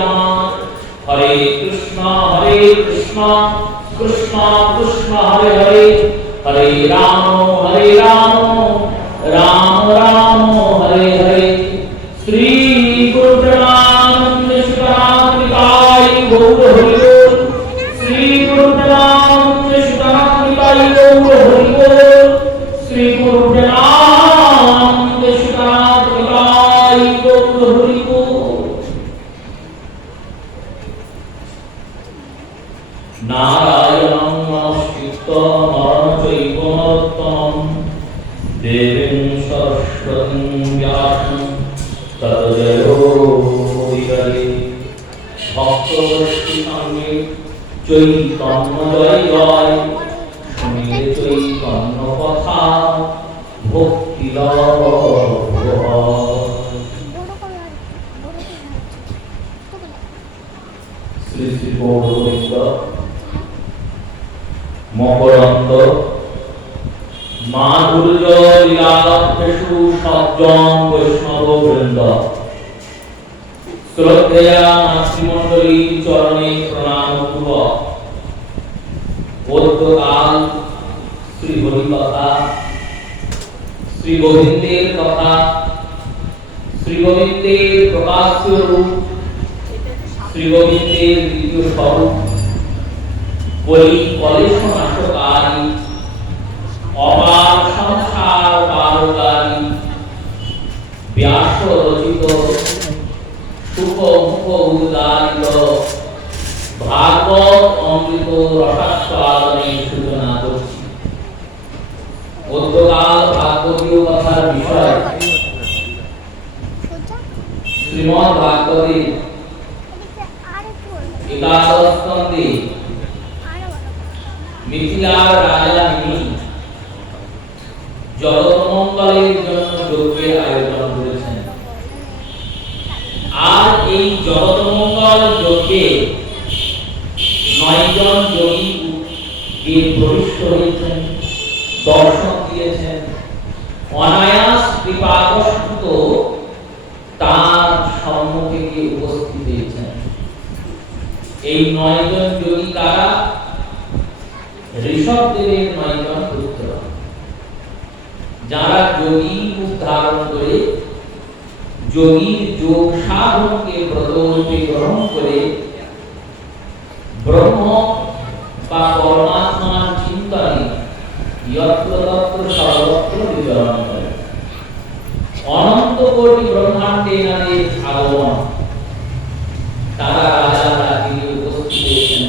আমার। হরে কৃষ্ণ কৃষ্ণ কৃষ্ণ হরে হরে, হরে রাম রাম রাম হরে হরে। শ্রী গুরু প্রেমানন্দ সীতারাম নিতাই গৌর হরি বল। শ্রী গুরু প্রেমানন্দ সীতারাম নিতাই গৌর হরি বল। শ্রী গুরু প্রেমানন্দ সীতারাম নিতাই গৌর হরি বল। নারায়ণং নমস্কৃত্য নরং চৈব নরোত্তমং দেবীং সরস্বতীং ব্যাসং ততো জয়োদিরে। ভক্তগোষ্ঠী সঙ্গে চৈতন্য জয় জয়, শুনিলে চৈতন্য কথা ভক্তি লাভ হয়। শ্রী শ্রী গৌরবৃন্দ, মকরন্দ, মা দুর্য লীলাভেষু সজ্জন বৈষ্ণব বৃন্দ, শ্রদ্ধেয়া মাতৃমণ্ডলীর চরণে প্রণাম পূর্বক বৌদ্ধকাল শ্রী হরিকথা, শ্রী গোবিন্দের কথা, শ্রী গোবিন্দের প্রকাশ্য রূপ, শ্রী গোবিন্দের দ্বিতীয় স্বরূপ, বলি কলেশ নাশকারী, অপার সংসার পারকারী, ব্যাস রচিত সুখ মুখ উদারিত ভাগবত অমৃত রসাস্বাদনের সূচনা করছি। বৌদ্ধকাল ভাগবতীয় কথার বিষয় শ্রীমদ্ ভাগবতের একাদশ স্কন্ধে মিথিলার রাজা মিনি জগৎমঙ্গলের জন্য যজ্ঞের আয়োজন করেছেন। আর এই জগৎমঙ্গল যজ্ঞে 9 জন যোগী প্রবিষ্ট হয়েছেন, দর্শন দিয়েছেন, অনায়াস কৃপাবশত তার সম্মুখে গিয়ে উপস্থিত হয়েছেন। এই 9 জন যোগী কারা? ঋষভদেবের 9 জন পুত্র, যারা যোগী রূপ ধারণ করে যোগীর যোগ সাধনকে ব্রতরূপে গ্রহণ করে ব্রহ্ম বা পরমাত্মার চিন্তনে যত্র তত্র সর্বত্র বিচরণ করে। অনন্ত কোটি ব্রহ্মাণ্ডে এনাদের আগমন। তারা রাজারা গিয়ে উপস্থিত হয়েছেন।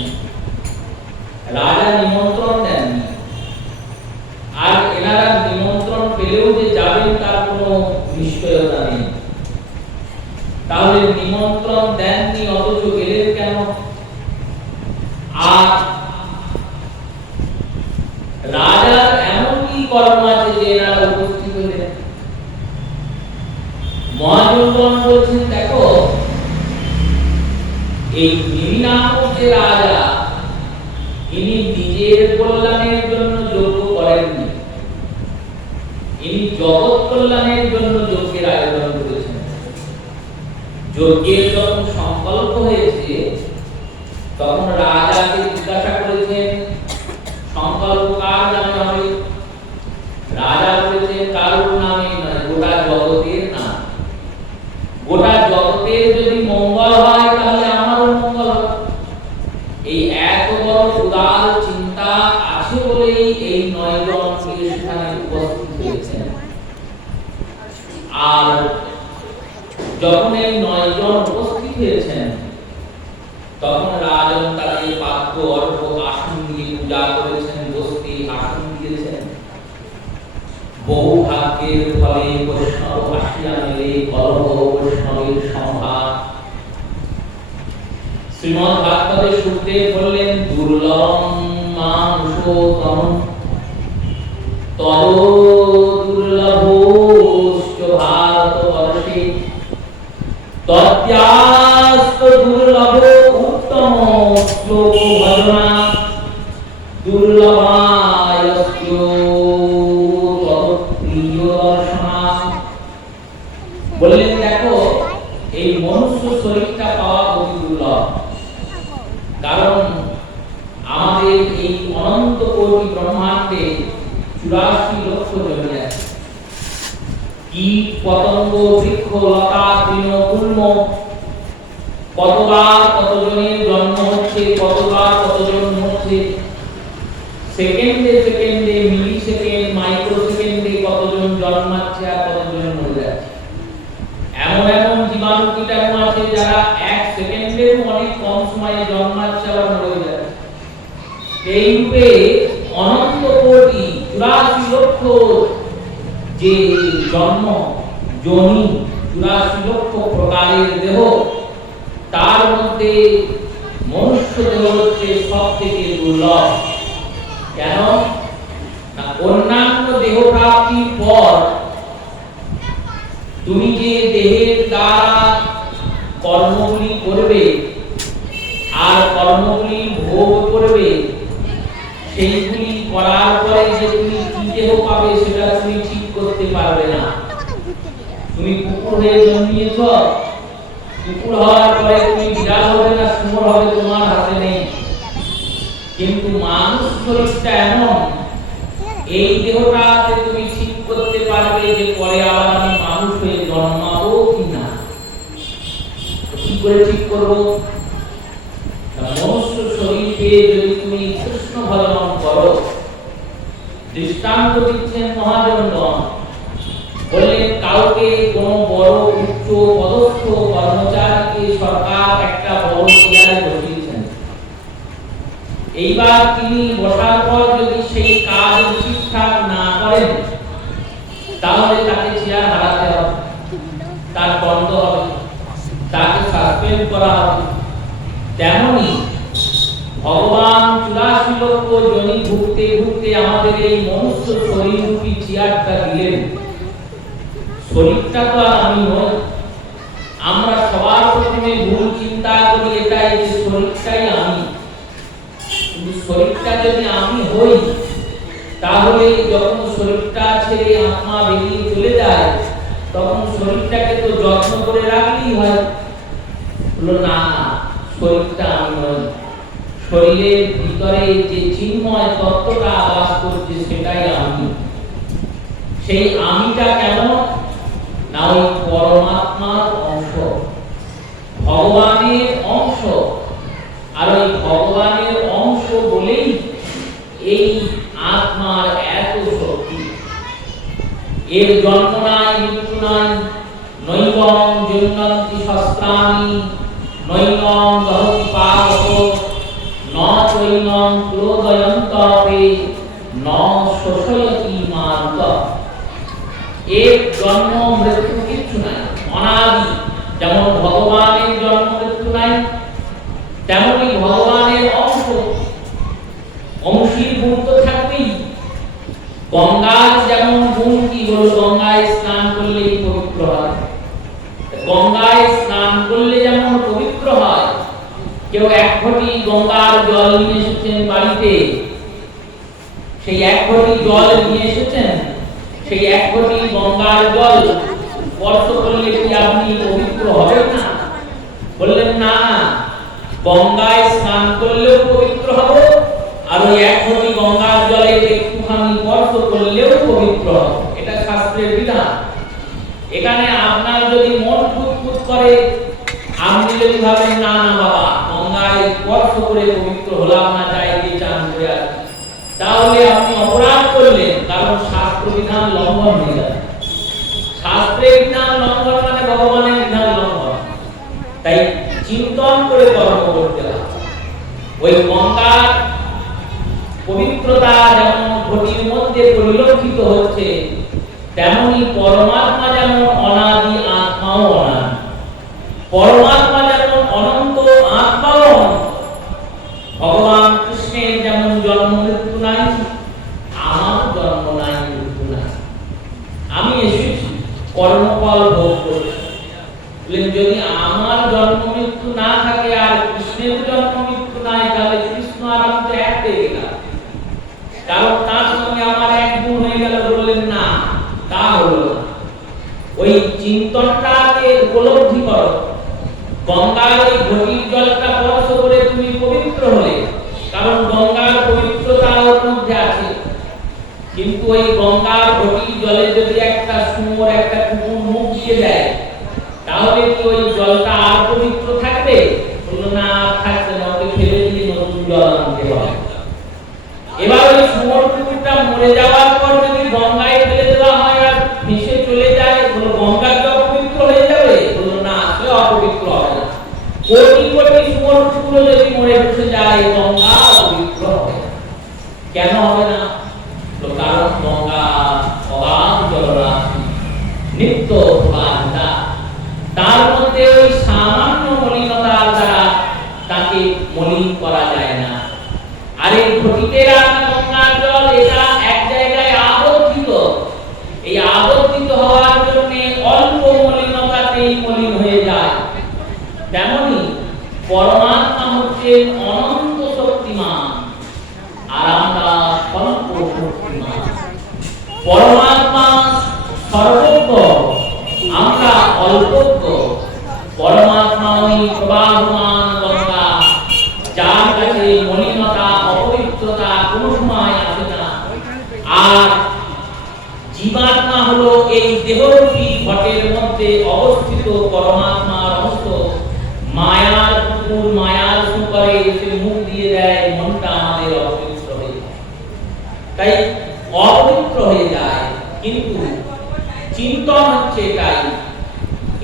রাজা নিমন্ত্রণ দেননি, আর এনারা নিমন্ত্রণ পেলেও যে যাবেন তার কোনো নিশ্চয়তা নেই। তাহলে নিমন্ত্রণ দেননি অথচ গেলেন কেন? আর রাজার এমন কি কর্ম আছে যে এনারা উপস্থিত হলেন? মহাজনগণ বলছেন, দেখো এই মিনি নামক যে রাজা, ইনি নিজের কল্যাণের জন্য যজ্ঞ করেননি, ইনি জগৎ কল্যাণের জন্য যজ্ঞের আয়োজন করেছেন। যজ্ঞের যখন সংকল্প হয়েছে তখন রাজাকে জিজ্ঞাসা করেছেন, সংকল্প কার নামে হবে? রাজা বলেছেন, কারোর নামে নয়, গোটা জগতের নাম। গোটা জগতের যদি মঙ্গল হয় তাহলে আমারও মঙ্গল হবে। এই এত বড় উদার চিন্তা আছে বলেই এই 9 জন সেখানে উপস্থিত হয়েছেন। আর যখন এই 9 জন উপস্থিত হয়েছেন তখন রাজন তাদের পাত্র অর্ঘ আসন দিয়ে পূজা করেছেন, বসতে আসন দিয়েছেন। বহু ভাগ্যের ফলে বৈষ্ণব আসিয়া মেলে, কলহ বৈষ্ণবের সম্ভার। শ্রীমদ্ ভাগবতে সুখদেব বললেন, দুর্লভম মানুষোত্তম তদো দুর্লভোশ্চ ভারতবর্ষে তদ্যাস্ত দুর্লভ উত্তম শ্লোক ভজনা দুর্লভায়স্য তৎপ্রিয় দর্শনা। বললেন, দেখো এই মনুষ্য শরীরটা পাওয়া অতি দুর্লভ। কারণ আমাদের এই অনন্ত কোটি ব্রহ্মাণ্ডে 84 লক্ষ জমি আছে। কীট পতঙ্গ বৃক্ষ লতা তৃণগুল্ম কতবার কতজনের জন্ম হচ্ছে, কতবার কতজন মরছে, সেকেন্ডে সেকেন্ডে, মিলি সেকেন্ড, মাইক্রো সেকেন্ডে কতজন জন্মাচ্ছে আর কতজন মরে যাচ্ছে। এমন এমন জীবাণু কীটাণু আছে যারা 1 সেকেন্ডেরও অনেক কম সময়ে জন্মাচ্ছে আবার মরে যাচ্ছে। এই রূপে অনন্ত কোটি 84 লক্ষ যে জন্ম যোনি, 84 লক্ষ প্রকারের দেহ, তার মধ্যে মনুষ্য দেহ হচ্ছে সব থেকে দুর্লভ। কেন না অন্যান্য দেহ প্রাপ্তির পর তুমি যে দেহের দ্বারা কর্মগুলি করবে আর কর্মগুলি ভোগ করবে, সেইগুলি করার পরে যে তুমি কি দেহ পাবে সেটা তুমি ঠিক করতে পারবে না। তুমি কুকুর হয়ে জন্মিয়েছ, কুকুর হওয়ার পরে তুমি বিড়াল হবে না শুয়োর হবে তোমার হাতে নেই। কিন্তু মানুষ শরীরটা এমন, এই দেহটাকে তুমি ঠিক করতে পারবে যে পরে আবার আমি মানুষ হয়ে জন্মাবো কিনা। কি করে ঠিক করবো? মনুষ্য শরীর পেয়ে যদি তুমি কৃষ্ণ ভজন করো, দৃষ্টান্ত দিচ্ছেন মহাজনগণ, বললেন কাউকে কোন বড় উচ্চ পদস্থ কর্মচারীকে সরকার একটা বড় চেয়ারে বসিয়েছেন। এইবার তিনি বসার পর যদি সেই কাজ ঠিকঠাক না করেন, তাহলে তাকে চেয়ার হারাতে হবে, তার দণ্ড হবে, তাকে সাসপেন্ড করা হবে। তেমনি ভগবান 84 লক্ষ জনি ভুগতে ভুগতে আমাদের এই মনুষ্য শরীররূপী চেয়ারটা দিলেন। শরীরটা তো আর আমি নই। আমরা সবার প্রথমে ভুল চিন্তা করি এটাই যে শরীরটাই আমি। কিন্তু শরীরটা যদি আমি হই, তাহলে যখন শরীরটা ছেড়ে আত্মা বেরিয়ে চলে যায়, তখন শরীরটাকে তো যত্ন করে রাখলেই হয়। বলল না, শরীরটা আমি নই। শরীরের ভিতরে যে চিন্ময় তত্ত্বটা বাস করছে সেটাই আমি। সেই আমিটা কেমন না ওই পরমাত্মার অংশ, ভগবানের অংশ। আর ওই ভগবানের অংশ বলেই এই আত্মার এত শক্তি। এর জন্ম নাই, মৃত্যু নাই। নৈবং জন্মন্তি শস্ত্রাণি নৈবং দহতি পাবক ন চৈনং ক্রোধয়ন্তপে ন শোষয়তি মারুত। এর জন্ম মৃত্যু কিছু নাই, অনাদি। যেমন ভগবানের জন্ম মৃত্যু নাই, তেমনি ভগবানের অংশ, অংশীর গুণ তো থাকবেই। গঙ্গার যেমন গুণ কি হলো, গঙ্গায় স্নান করলেই পবিত্র হয়। গঙ্গায় স্নান করলে যেমন পবিত্র হয়, কেউ 1 ঘটি গঙ্গার জল নিয়ে এসেছেন বাড়িতে, সেই 1 ঘটি জল নিয়ে এসেছেন, সেই 1 ঘটি গঙ্গার জল স্পর্শ করলে কি আপনি পবিত্র হবেন না? বললেন না, গঙ্গায় স্নান করলেও পবিত্র হবে, আর ওই 1 ঘটি গঙ্গার জলে একটুখানি স্পর্শ করলেও পবিত্র হবে। এটা শাস্ত্রের বিধান। এখানে আপনার যদি মন ফুটফুট করে, আপনি যদি ভাবেন না না বাবা গঙ্গায় স্পর্শ করে পবিত্র হলাম না, যাই দিয়ে চান করে আসি, তাহলে আপনি অপরাধ করলেন। কারণ শাস্ত্র বিধান লঙ্ঘন হয়ে যাবে। শাস্ত্রের বিধান লঙ্ঘন মানে ভগবানের বিধান লঙ্ঘন। তাই চিন্তন করে কর্ম করতে হবে। ওই গঙ্গার পবিত্রতা যেমন ঘটির মধ্যে পরিলক্ষিত হচ্ছে, তেমনি পরমাত্মা যেমন অনাদি, আত্মাও অনাদি। পরমাত্মা যেমন অনন্ত, আত্মাও অনন্ত। ভগবান কৃষ্ণের যেমন জন্ম মৃত্যু নাই, আমার জন্ম নাই, মৃত্যু নাই। আমি এসেছি কর্মফল ভোগ করতে। যদি আমার জন্ম মৃত্যু না থাকে আর কৃষ্ণের জন্ম মৃত্যু নাই, তাহলে কৃষ্ণ আর আমি তো এক হয়ে গেলাম। কারণ তার সঙ্গে আমার এক গুণ হয়ে গেল। বললেন না, তা হলো না। ওই চিন্তনটাকে উপলব্ধি করো। গঙ্গা গঙ্গার ওই ঘটির জলটা স্পর্শ করে তুমি পবিত্র হলে, কারণ গঙ্গার পবিত্রতা ওর মধ্যে আছে। কিন্তু ওই গঙ্গার ঘটির জলে যদি একটা শুয়োর একটা কুকুর মুখ দিয়ে দেয়, তাহলে কি ওই জলটা আর পবিত্র থাকবে? বললো না, থাকবে না, ওকে ফেলে দিয়ে নতুন জল আনতে হবে। এবার ওই শুয়োর কুকুরটা মরে যাওয়ার পর যদি গঙ্গায় ফেলে দেওয়া হয় আর ভেসে চলে যায়, বললো গঙ্গার জল পবিত্র হয়ে যাবে? বললো না, সে অপবিত্র হবে না। কোটি কোটি শুয়োর কুকুর যদি মরে ভেসে যায়, গঙ্গা অপবিত্র হবে। কেন হবে না? তো কারণ গঙ্গা অগাধ জলরাশি, নিত্য প্রবাহিতা, তার মধ্যে ওই সামান্য মলিনতার দ্বারা তাকে মলিন করা যায় না। আর এই ঘটিতে রাখা গঙ্গার জল, এটা এক জায়গায় আবদ্ধিত। এই আবদ্ধিত হওয়ার জন্য অল্প মলিনতাতেই মলিন হয়ে যায়। তেমনি পরমাত্মা হচ্ছেন অনন্ত শক্তিমান, আর আমরা স্বল্প শক্তিমান। পরমাত্মা সর্বজ্ঞ, আমরা অল্পজ্ঞ। পরমাত্মা ওই প্রবাহমান গঙ্গা, যার কাছে মলিনতা অপবিত্রতা কোনো সময় আসে না। আর জীবাত্মা হলো এই দেহরূপী ঘটের মধ্যে অবস্থিত পরমাত্মার অংশ। মায়ার কুকুর মায়ার সুপারে এসে মুখ দিয়ে দেয়, মনটা আমাদের অপবিত্র হয়ে যায়, তাই অপবিত্র হয়ে যায়। কিন্তু চিন্তন হচ্ছে এটাই,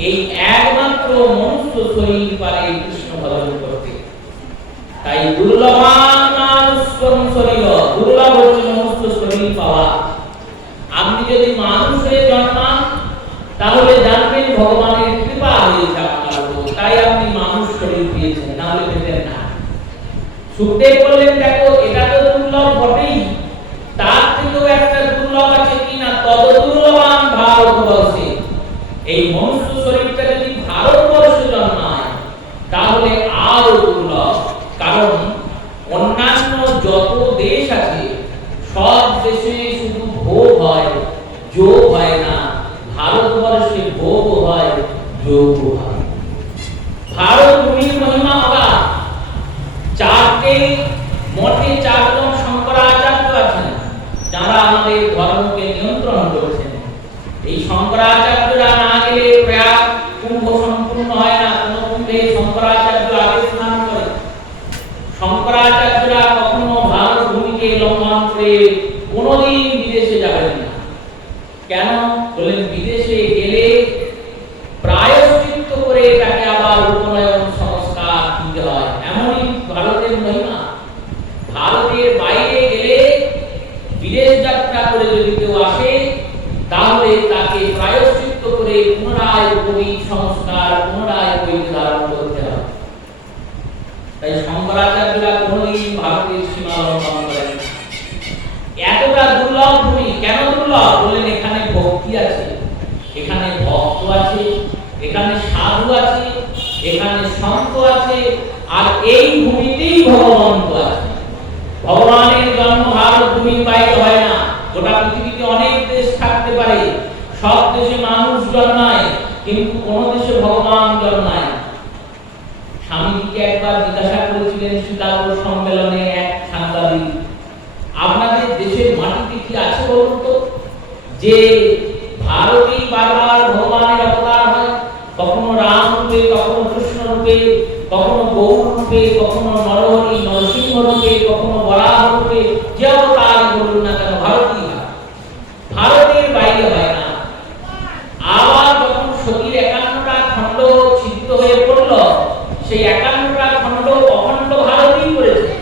এই একমাত্র মনুষ্য শরীর পারে কৃষ্ণ ভজন করতে। তাই দুর্লভান মানুষজন শরীর, দুর্লভ হচ্ছে মনুষ্য শরীর পাওয়া। আপনি যদি মানুষ হয়ে জন্মান, তাহলে জানবেন ভগবানের কৃপা হয়েছে আপনার উপর, তাই আপনি মানুষ শরীর পেয়েছেন, না হলে পেতেন না। সুখদেব বললেন, দেখো এটা তো দুর্লভ বটেই, তার থেকেও একটা দুর্লভ আছে কিনা, তত দুর্লভান ভারতবর্ষে। এই মনুষ্য শরীরটা যদি ভারতবর্ষে জন্মায়, তাহলে আরো দুর্লভ। কারণ অন্যান্য যত দেশ আছে, সব দেশে শুধু ভোগ হয়, যোগ হয় না। ভারতবর্ষে ভোগ হয়, যোগ হয়। ভারত ভূমির মহিমা অগাধ। চারটে মঠে চারজন শঙ্করাচার্য আছেন, যারা আমাদের ধর্মকে নিয়ন্ত্রণ করেছেন। এই শঙ্করাচার্যরা না গেলে প্রয়াগ কুম্ভ সম্পূর্ণ হয় না। কোন কুম্ভে শঙ্করাচার্য আগে স্নান করে। শঙ্করাচার্যরা কখনো ভারত ভূমিকে লঙ্ঘন করে কোনোদিন বিদেশে যাবেন না। কেন? বলেন, বিদেশে গেলে প্রায়শ্চিত্ত করে তাকে আবার উপনয়ন সংস্কার দিতে হয়। এমনই ভারতের মহিমা। ভারতের বাইরে গেলে, বিদেশ যাত্রা করে যদি কেউ আসে, তাহলে তাকে প্রায়শ্চিত্ত করে পুনরায় পবিত্র সংস্কার, পুনরায় পবিত্র ধারণ করতে হবে। তাই শঙ্করাচার্যরা কোনোদিন ভারতের সীমা লঙ্ঘন করেন। এতটা দুর্লভ ভূমি। কেন দুর্লভ? বললেন, এখানে ভক্তি আছে, এখানে ভক্ত আছে, এখানে সাধু আছে, এখানে সন্ত আছে, আর এই ভূমিতেই ভগবন্ত আছে। ভগবানের জন্ম ভারত ভূমির বাইরে হয় না। গোটা পৃথিবীতে অনেক দেশ থাকতে পারে, সব দেশে মানুষ জন্মায়, কিন্তু কোন দেশে ভগবান জন্মায়। স্বামীজিকে একবার জিজ্ঞাসা করেছিলেন শিকাগো সম্মেলনে এক সাংবাদিক, আপনাদের দেশের মাটিতে কি আছে বলুন তো, যে ভারতেই বারবার ভগবানের অবতার হয়, কখনো রাম রূপে, কখনো কৃষ্ণ রূপে, কখনো গৌর রূপে, কখনো নরহরি নরসিংহ রূপে, কখনো বরাহ রূপে, যে অবতার বলুন না কেন, ভারতই হয়, ভারতের বাইরে হয় না। আবার যখন সতীর 51টা খণ্ড ছিদ্র হয়ে পড়ল, সেই 51টা খণ্ড অখণ্ড ভারতই করেছে।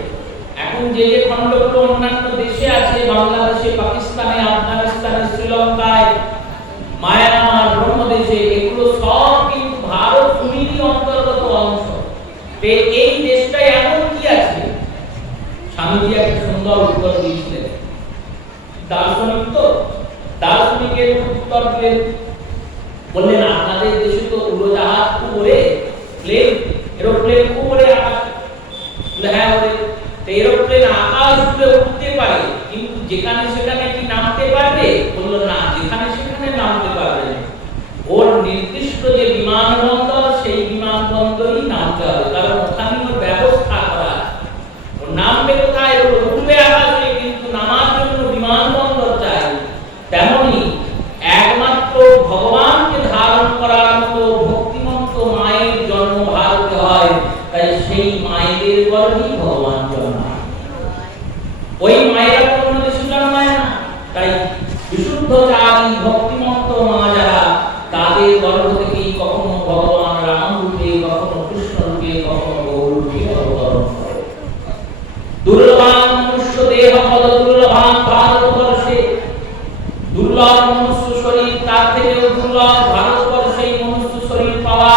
এখন যে যে খণ্ডগুলো অন্যান্য দেশে আছে, বাংলাদেশে, পাকিস্তানে, আফগানিস্তানে, শ্রীলঙ্কায়, মায়ানমার, ব্রহ্মদেশে, এগুলো সব কিন্তু ভারত ভূমিরই অন্তর্গত অংশ। এই দেশটা এমন কি আছে? স্বামীজি একটা সুন্দর উত্তর দিয়েছিলেন। দার্শনিক তো, দার্শনিকের উত্তর দিলেন, বললেন, আপনাদের দেশে তো উড়োজাহাজ খুব ওড়ে, প্লেন, এরোপ্লেন খুব ওড়ে আকাশ। হ্যাঁ ওড়ে। এরোপ্লেন আকাশ জুড়ে উঠতে পারে, কিন্তু যেখানে সেখানে কি নামতে পারবে? বলল না, যেখানে সেখানে নামতে পারবে না। ওর নির্দিষ্ট যে বিমানবন্দর, সেই বিমানবন্দরই নাম নামতে হবে, কারণ ওখানে ওর ব্যবস্থা করা আছে। ও নামবে কোথায়? ও উঠবে আকাশে, কিন্তু নামার জন্য বিমানবন্দর চাই। তেমনি একমাত্র ভগবানকে ধারণ করার মতো ভক্তিমন্ত মায়ের জন্ম ভারতে হয়, তাই সেই মায়েদের গর্ভেই ভগবান জন্মায়। ওই মায়েরা কোনো দেশে জন্মায় না। তাই বিশুদ্ধ চারি ভক্তিমন্ত মা যারা, তাদের গর্ভ থেকেই কখনো ভগবান রাম রূপে, কখনো কৃষ্ণ রূপে, কখনো গৌর রূপে অবতরণ করে। দুর্লভান মনুষ্য দেহ পদ দুর্লভান ভারতবর্ষে, দুর্লভ মনুষ্য শরীর, তার থেকেও দুর্লভ ভারতবর্ষে মনুষ্য শরীর পাওয়া,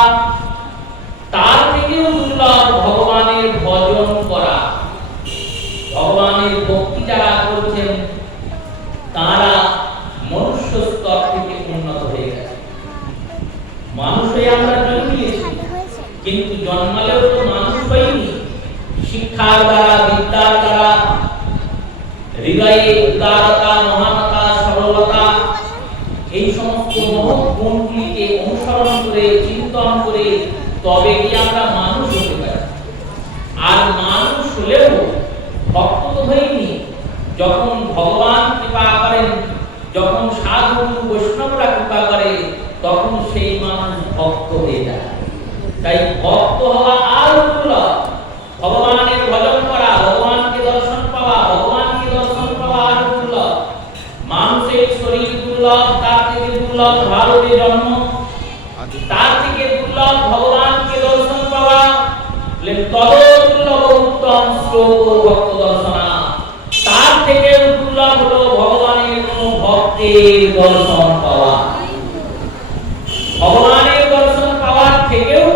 তার থেকেও দুর্লভ ভগবানের ভজন করা। ভগবানের ভক্তি যারা করছেন তারা মনুষ্য স্তর থেকে উন্নত হয়ে গেছে। মানুষ হয়ে আমরা জন্মিয়েছি, কিন্তু জন্মালেও তো মানুষ হইনি। শিক্ষার দ্বারা, বিদ্যার দ্বারা, হৃদয়ে উদারতা, মহানতা, সরলতা, এই সমস্ত মহৎ গুণগুলিকে অনুসরণ করে, চিন্তন করে তবে কি আমরা মানুষ হতে পারি। আর মানুষ হলেও ভক্ত তো হইনি। যখন ভগবান কৃপা করেন, যখন সাধু বৈষ্ণবরা কৃপা করে, তখন সেই মানুষ ভক্ত হয়ে যায়। তাই ভক্ত হওয়া আর দুর্লভ। ভগবানের ভজন করা, ভগবানকে দর্শন পাওয়া, ভগবানকে দর্শন পাওয়া আর দুর্লভ। মানুষের শরীর দুর্লভ, তার থেকে দুর্লভ ভারতে জন্ম, তার থেকে দুর্লভ ভগবানকে দর্শন পাওয়া। তদ দুর্লভ উত্তম শ্লোক ভক্ত দর্শনা, তার থেকে দুর্লভ হলো ভগবানের কোন ভক্তের দর্শন পাওয়া। ভগবানের দর্শন পাওয়ার থেকেও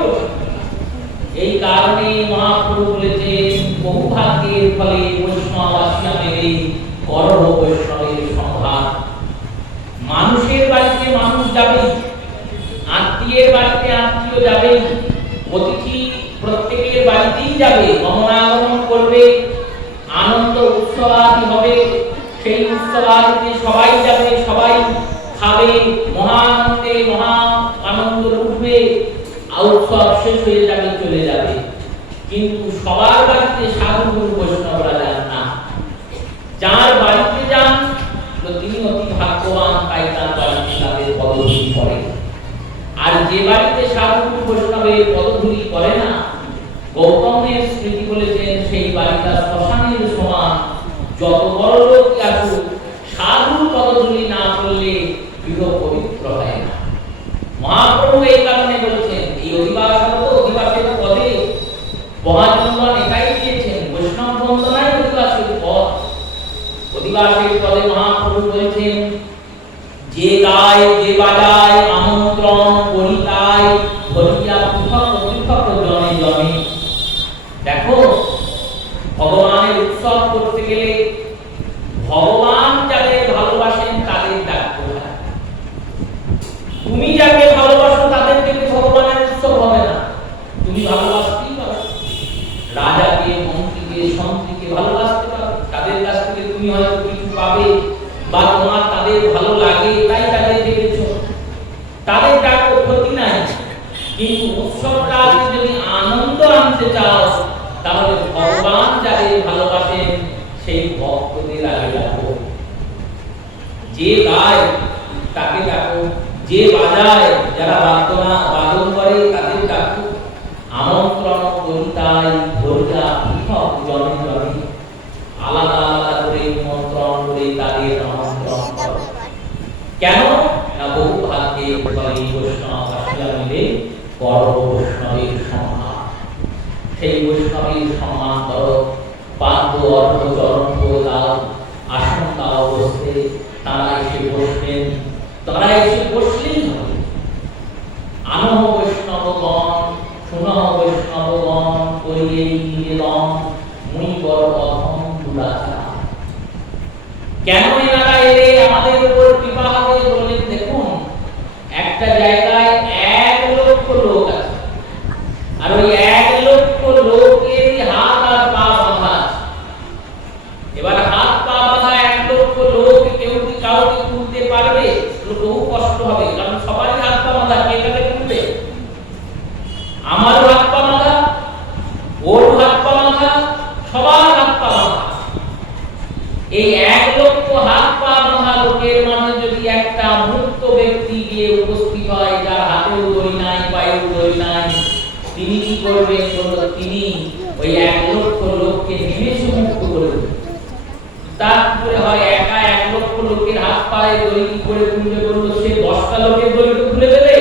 এই কারণে মহাপ্রভু বলেছেন, বহু ভাগ্যের ফলে বৈষ্ণব আসিয়া মেলে, গর্ভ বৈষ্ণবের সম্ভার। মানুষের বাড়িতে মানুষ যাবে, আত্মীয়ের বাড়িতে আত্মীয় যাবে, অতিথি প্রত্যেকের বাড়িতেই যাবে, গমনাগমন করবে, আনন্দ উৎসবাদি হবে। সেই উৎসবাদিতে সবাই যাবে, সবাই খাবে, মহানন্দে মহা আনন্দ উঠবে, উৎসব শেষ হয়ে যাবে, চলে যাবে। কিন্তু সবার বাড়িতে সাধু গুরু বৈষ্ণবরা যান না। যার বাড়িতে যান তিনি অতি ভাগ্যবান, তাই তার বাড়িতে তাদের পদধূলি পড়ে। আর যে বাড়িতে সাধু গুরু বৈষ্ণবের পদধূলি পড়ে না, গৌতমের স্মৃতি বলেছেন, সেই বাড়িটা শ্মশানের সমান। যত বড় লোক আসুক, সাধুর পদধূলি না করলে গৃহ পবিত্র হয় না। মহাপ্রভু এই কারণে বলেছেন, এই অধিবাসের পদে মহাজনগণ এটাই দিয়েছেন, বৈষ্ণব বন্দনাই অধিবাসের পদ। অধিবাসের পদে মহাপ্রভু বলেছেন, যে গায়, যে বাজায়, আমন্ত্রণ করিতায়, ধরিয়া পৃথক পৃথক জনে জনে। দেখো, ভগবানের উৎসব করতে গেলে ভগবান যাদের ভালোবাসেন তাদের ডাকতে হয়। তুমি যাকে ভালোবাসো তাদের থেকে ভগবানের উৎসব হবে না। তুমি ভালোবাসতেই পারো, রাজাকে, মন্ত্রীকে, সন্ত্রীকে ভালোবাসতে পারো, তাদের কাছ থেকে তুমি হয়তো কিছু পাবে, বা তোমার তাদের ভালো লাগে তাই তাদের ডেকেছ, তাদের ডাকো, ক্ষতি নাই। কিন্তু উৎসবটা যদি আনন্দ আনতে চাও, তাহলে ভগবান যাদের ভালোবাসেন সেই ভক্তদের আগে ডাকো। যে গায় তাকে ডাকো, যে বাজায়, যারা বাদন করে তাদের ডাকো। আমন্ত্রণ করিতাই, ধরিয়া পৃথক জনে জনে। আলাদা আলাদা করে নিমন্ত্রণ করে তাদের আমন্ত্রণ করো। কেন না, বহু ভাগ্যে ফলে বৈষ্ণব আসিয়া মিলে বড় বৈষ্ণবের সম্মান। সেই বৈষ্ণবের সম্মান করো, পাদ্য অর্ধ চরণ করে দাও, আসন দাও বসতে। তারা এসে বসলেন, তারা এসে বসলেই হবে। আনহ বৈষ্ণবগণ, শুনহ বৈষ্ণবগণ, করিয়ে নিবেদন, মুই বড় অধম দুরাচার। কেন এনারা এলে আমাদের উপর কৃপা হবে? বললেন, দেখুন, একটা জায়গায় 1 লক্ষ লোক আছে, আর ওই 1 লক্ষ লোকের হাত আর পা বাঁধা আছে। এবার হাত পা বাঁধা 1 লক্ষ লোক, কেউ কি কাউকে তুলতে পারবে? বহু কষ্ট হবে, কারণ সবারই হাত পা বাঁধা, কে কাকে তুলবে? আমারও হাত পা বাঁধা, তিনি কি করবেন? তিনি ওই 1 লক্ষ লোককে নিমেষে মুক্ত করে দেবেন। তারপরে হয় একা 1 লক্ষ লোকের হাত পায়ে দড়ি কি করে খুলবে? বলল সে 10টা লোকের দড়ি খুলে দেবে।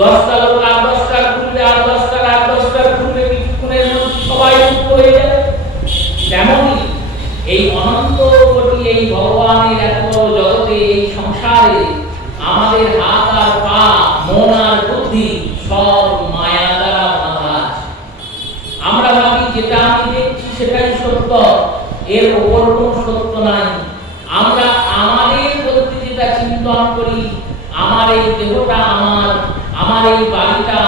10টা লোক আর 10টা খুলবে, আর 10টা আর 10টা খুলবে, কিছুক্ষণের মধ্যে সবাই মুক্ত হয়ে যাবে। তেমনই এই অনন্ত কোটি এই ভগবানের এত বড় জগতে, এই সংসারে আমাদের হাত আর পা, মন আর বুদ্ধি সব মায়া দ্বারা বাঁধা আছে। আমরা ভাবি যেটা আমি দেখছি সেটাই সত্য, এর উপর কোনো সত্য নাই। আমরা আমাদের প্রতি যেটা চিন্তন করি, আমার এই দেহটা আমার এই বাড়িটা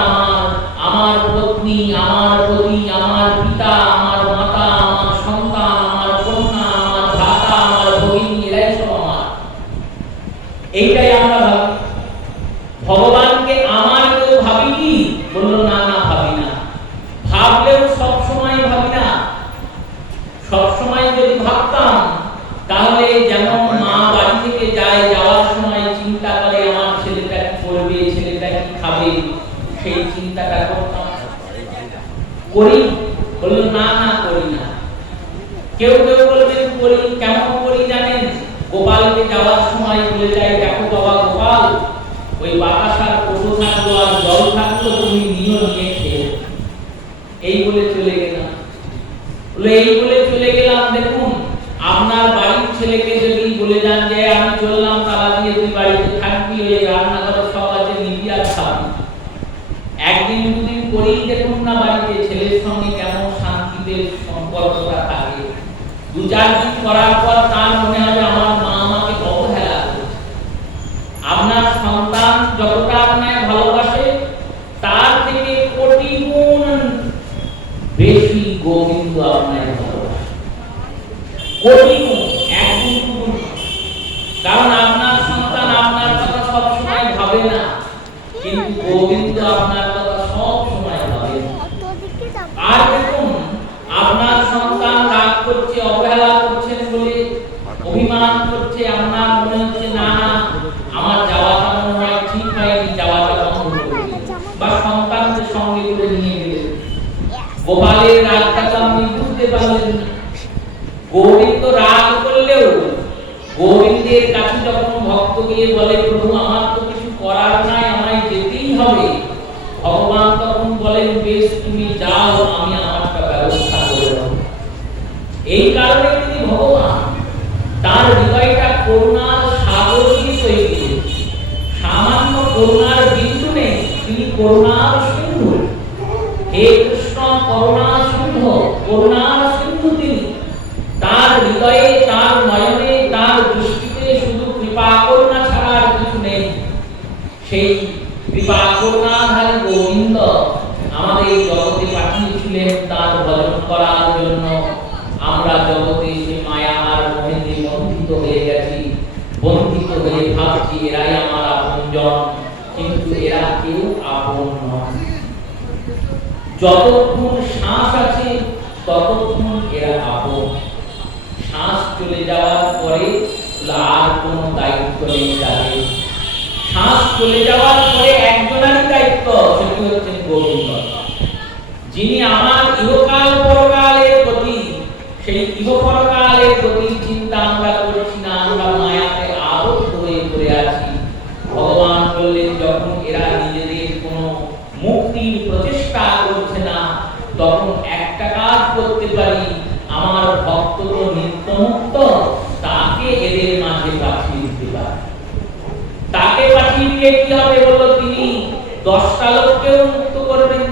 আমার পত্নী, আমার পতি, আমার পিতা, আমার মাতা, আমার সন্তান, আমার কন্যা, আমার ভ্রাতা, আমার ভগিনী, এরাই সব আমার। এইটাই আমরা ভাবি। ভগবানকে আমার কেউ ভাবি কি? বলল না, না ভাবি না। ভাবলেও সব সময় ভাবি না। সব সময় যদি ভাবতাম তাহলে যেমন মা বাড়ি থেকে যায়, যাওয়ার সময় চিন্তা করে আমার ছেলেটা কি করবে, ছেলেটা কি খাবে, সেই চিন্তাটা করতাম। করি? বলল না, না করি না। কেউ কেউ বলবেন করি। কেমন করি জানেন? গোপালকে যাওয়ার সময় বলে যায়, দেখো বাবা গোপাল, ওই বাতাসার কৌটো থাকলো আর জল থাকলো, তুমি নিয়ে খেয়ে। এই বলে চলে গেলাম। এই বলে চলে গেলাম। দেখুন, আপনার বাড়ির ছেলেকে যদি বলে যান যে আমি চললাম, তালা দিয়ে তুই বাড়িতে থাকবি, ওই রান্নাঘরে সব আছে, নিবি আর খাবি। একদিন দুদিন করেই দেখুন না বাড়িতে ছেলের সঙ্গে কেমন শান্তিতে সম্পর্কটা থাকে। 2-4 দিন করার পর তার মনে হবে আমার মা আমাকে অবহেলা করেছে। আপনার সন্তান যতটা আপনাকে ভালোবাসে তার থেকে কোটি গুণ বেশি গোবিন্দ আপনাকে ভালোবাসে। কোটি গুণ, 1 গুণ। কারণ আপনার সন্তান আপনার কথা সব সময় ভাবে না, কিন্তু গোবিন্দ আপনার কথা সব সময় ভাবে। আর দেখুন, আপনার সন্তান রাগ করছে, অবহেলা করছেন বলে অভিমান করছে, আপনার মনে হচ্ছে না না আমার যাওয়াটা মনে হয় ঠিক হয়নি, যাওয়াটা বন্ধ করে দিন, বা সন্তানকে সঙ্গে করে নিয়ে গেলেন। গোপালের রাগটা তো আপনি বুঝতে পারলেন না। গোবিন্দ রাগ করলেও গোবিন্দের কাছে যখন ভক্ত গিয়ে বলে প্রভু আমার তো কিছু করার নাই, আমায় যেতেই হবে, ভগবান তখন বলেন বেশ তুমি যাও, আমি আমারটা ব্যবস্থা করে দেব। এই কারণে তিনি ভগবান, তার হৃদয়টা করুণার সাগর দিয়ে তৈরি। সামান্য করুণার বিন্দু নেই, তিনি করুণার সিন্ধু। হে কৃষ্ণ করুণা সিন্ধু, করুণার সিন্ধু তিনি। তার হৃদয়ে, তার নয়নে, তার দৃষ্টিতে শুধু কৃপা করুণা ছাড়া আর কিছু নেই। সেই কৃপা করুণাধারী গোবিন্দ আমাদের জগতে পাঠিয়েছিলেন তার ভজন করার জন্য। আমরা জগতে সে মায়া আর মোহে বন্ধিত হয়ে গেছি, বন্ধিত হয়ে ভাবছি এরাই আমার আপনজন, কিন্তু এরা কেউ আপন নয়। যতক্ষণ শ্বাস আছে ততক্ষণ এরা আপন। শ্বাস চলে যাওয়ার পরে আর কোনো দায়িত্ব নেই তাদের। শ্বাস চলে যাওয়ার পরে একজনেরই দায়িত্ব, সেটি হচ্ছেন গোবিন্দ, যিনি আমার ইহকাল পরকালের প্রতি, সেই ইহপরকালের প্রতি চিন্তা আমরা করছি না, আমরা মায়াতে আবদ্ধ হয়ে পড়ে আছি। ভগবান বললেন যখন এরা নিজেদের কোনো মুক্তির প্রচেষ্টা করছে না, তখন একটা কাজ করতে পারি, আমার ভক্ত তো নিত্যমুক্ত, তাকে এদের মাঝে পাঠিয়ে দিতে পারি। তাকে পাঠিয়ে দিলে কি হবে? বলল তিনি 10টা লোককেও মুক্ত করবেন।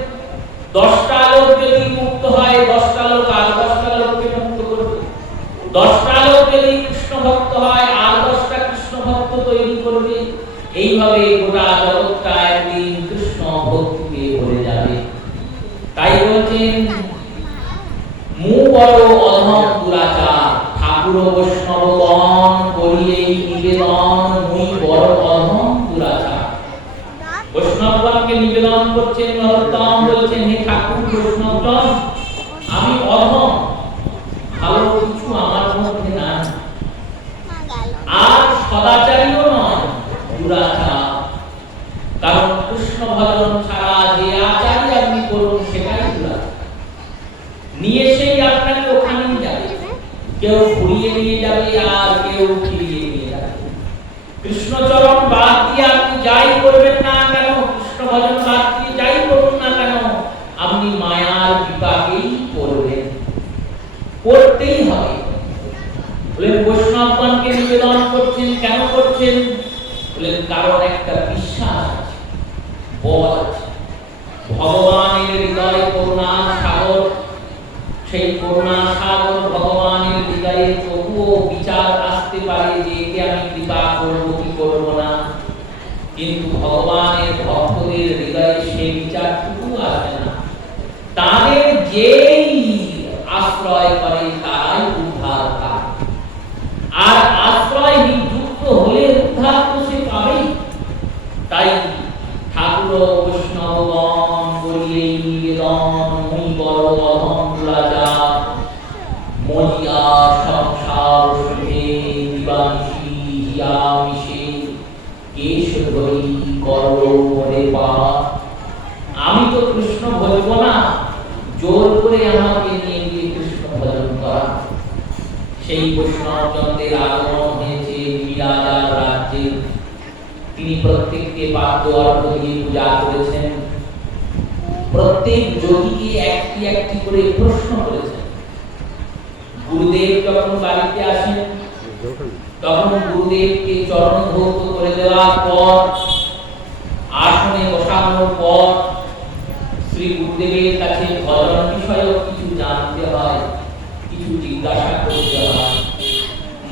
10টা লোক যদি মুক্ত হয়, 10টা লোক আর 10টা লোককে মুক্ত করবে। 10টা লোক যদি কৃষ্ণ ভক্ত হয়, আর 10টা কৃষ্ণ ভক্ত তৈরি করবে। এইভাবে গোটা জগৎটা একদিন কৃষ্ণ ভক্তিতে ভরে যাবে। তাই বলছেন মু বড় অধম দুরাচার, ঠাকুর বৈষ্ণবগণ করিয়ে নিবেদন, মুই বড় অধম দুরাচার। বৈষ্ণবগণকে নিবেদন করছেন নরোত্তম, বলছেন হে ঠাকুর বৈষ্ণবগণ, আমি অধম, ভালো কিছু আমার মধ্যে নাই, আর সদাচারীও নয়, দুরাচার। কারণ কৃষ্ণ ভজন ছাড়া যে আচারই আপনি করুন সে নিয়ে সেই আপনাকে ওখানেই যাবে, কেউ ঘুরিয়ে নিয়ে যাবে আর কেউ ফিরিয়ে নিয়ে যাবে। কৃষ্ণচরণ বাদ দিয়ে আপনি যাই করবেন না কেন, কৃষ্ণ ভজন বাদ দিয়ে যাই করুন না কেন, আপনি মায়ার বিপাকেই পড়বেন, পড়তেই হবে। বলেন বৈষ্ণবগণকে নিবেদন করছেন, কেন করছেন? বলেন কারণ একটা বিশ্বাস আছে, বল আছে। ভগবানের হৃদয় করুণার সাগর, সেই করুণার সাগর ভগবানের হৃদয়ে তবুও বিচার আসতে পারে যে একে আমি কৃপা করব কি করব না, কিন্তু ভগবানের ভক্তদের হৃদয়ে সেই বিচারটুকু আসে না। তাদের যেই আশ্রয় করে তারাই উদ্ধার পায়, আর আশ্রয়হীন যুক্ত হলে উদ্ধার তো সে পাবেই। তাই ঠাকুর বৈষ্ণবগণ বলিয়ে নিবেদন, মুই বড় অধম রাজা, মজিয়া সংসার সুখে দিবানিশি হিয়া মিশে, কেশ ধরি করো মরে পা। আমি তো কৃষ্ণ ভজব না, জোর করে আমাকে নিয়ে গিয়ে কৃষ্ণ ভজন করা। সেই বৈষ্ণবজনদের আগমন হয়েছে বিরাজার রাজ্যে। তিনি প্রত্যেককে পাদ্য অর্ঘ্য দিয়ে পূজা করেছেন, প্রত্যেক যোগীকে একটি একটি করে প্রশ্ন করেছেন। গুরুদেব যখন বাড়িতে আসেন তখন গুরুদেবকে চরণ ধৌত করে দেওয়ার পর, আসনে বসানোর পর শ্রী গুরুদেবের কাছে ভজন বিষয়ক কিছু জানতে হয়, কিছু জিজ্ঞাসা করতে হয়।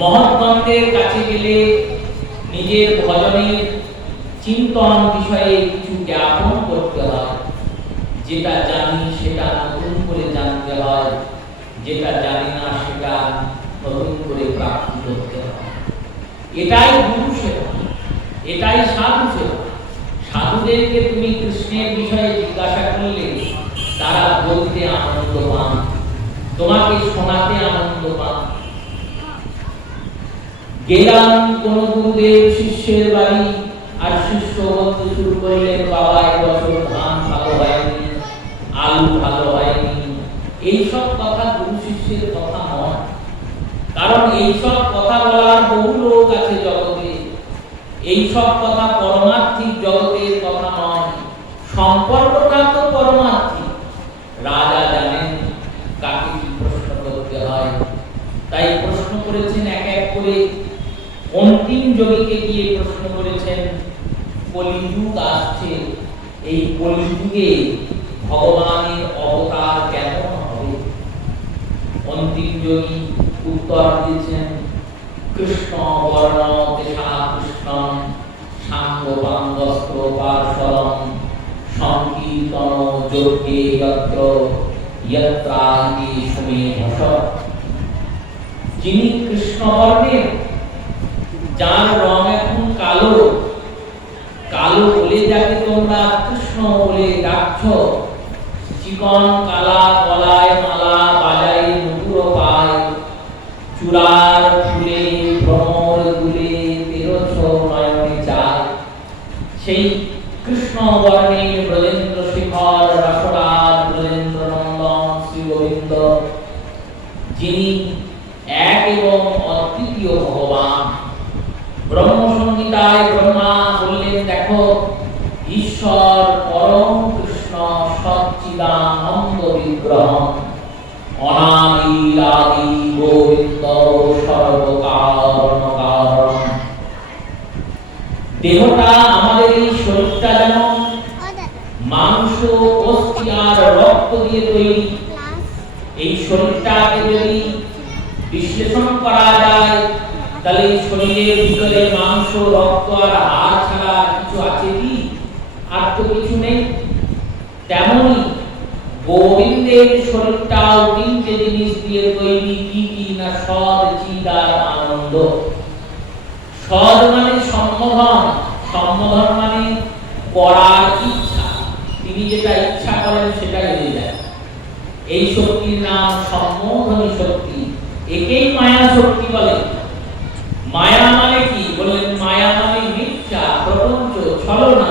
মহৎগণদের কাছে গেলে নিজের ভজনের চিন্তন বিষয়ে কিছু জ্ঞাপন করতে হয়। যেটা জানি সেটা নতুন করে জানতে হয়, যেটা জানি না সেটা নতুন করে প্রাপ্তি করতে হয়। এটাই গুরু সেবা, এটাই সাধু সেবা। সাধুদেরকে তুমি কৃষ্ণের বিষয়ে জিজ্ঞাসা করলে তারা বলতে আনন্দ পান, তোমাকে শোনাতে আনন্দ পান। গেলাম কোন গুরুদেব শিষ্যের বাড়ি, আর শিষ্য বলতে শুরু করলেন, বাবা এবছর ধান ভালো হয়নি, আলু ভালো হয়নি। এইসব কথা গুরু শিষ্যের কথা নয়, কারণ এইসব কথা বলার বহু লোক আছে জগতে। এইসব কথা পরমার্থিক জগতের কথা নয়, সম্পর্কটা তো পরমার্থিক। রাজা জানেন কাকে কি প্রশ্ন করতে হয়, তাই প্রশ্ন করেছেন এক এক করে। অন্তিম যোগীকে গিয়ে প্রশ্ন করেছেন, কলিযুগ আসছে, এই কলিযুগে ভগবানের অবতার কেমন হবে? অন্তিম যোগী উত্তর দিয়েছেন, কৃষ্ণ বর্ণ তেষা কৃষ্ণম সাঙ্গপাঙ্গস্ত্র পার্শ্বরম সংকীর্তন যজ্ঞে যত্র যত্রান্তি সুমে ভস। যিনি কৃষ্ণ বর্ণের, যার রং এখন কালো, কালো বলে যাকে তোমরা কৃষ্ণ বলে ডাকছো, চিকন কালা গলায় মালা, বাজায় নুপুর পায়, চূড়ার ফুলে ভ্রমর দুলে, তেরছ নয়নে চায়, সেই কৃষ্ণ বর্ণের ব্রজেন্দ্র শিখর রসরাজ ব্রজেন্দ্র নন্দন শ্রী গোবিন্দ, যিনি এক এবং অদ্বিতীয় ভগবান। ব্রহ্ম সংহিতায় ব্রহ্মা বললেন, দেখো ঈশ্বর পরম কৃষ্ণ সচ্চিদানন্দ বিগ্রহ, অনাদিরাদি গোবিন্দ সর্বকারণ কারণ। দেহটা, আমাদের এই শরীরটা যেমন মাংস, অস্থি আর রক্ত দিয়ে তৈরি। এই শরীরটাকে যদি বিশ্লেষণ করা যায় তাহলে এই শরীরের ভিতরে মাংস, রক্ত আর হাড় ছাড়া কিছু আছে কি? আর তো কিছু নেই। তেমনি গোবিন্দের শরীরটাও তিনটে জিনিস দিয়ে তৈরি। কি কি না? সদ, চিদ আর আনন্দ। সদ মানে সম্বোধন, সম্বোধন মানে করার ইচ্ছা। তিনি যেটা ইচ্ছা করেন সেটাই হয়ে যায়। এই শক্তির নাম সম্মোধনী শক্তি। একেই মায়া শক্তি বলে। মায়া মানে কি? বললেন মায়া মানে মিথ্যা, প্রপঞ্চ, ছলনা।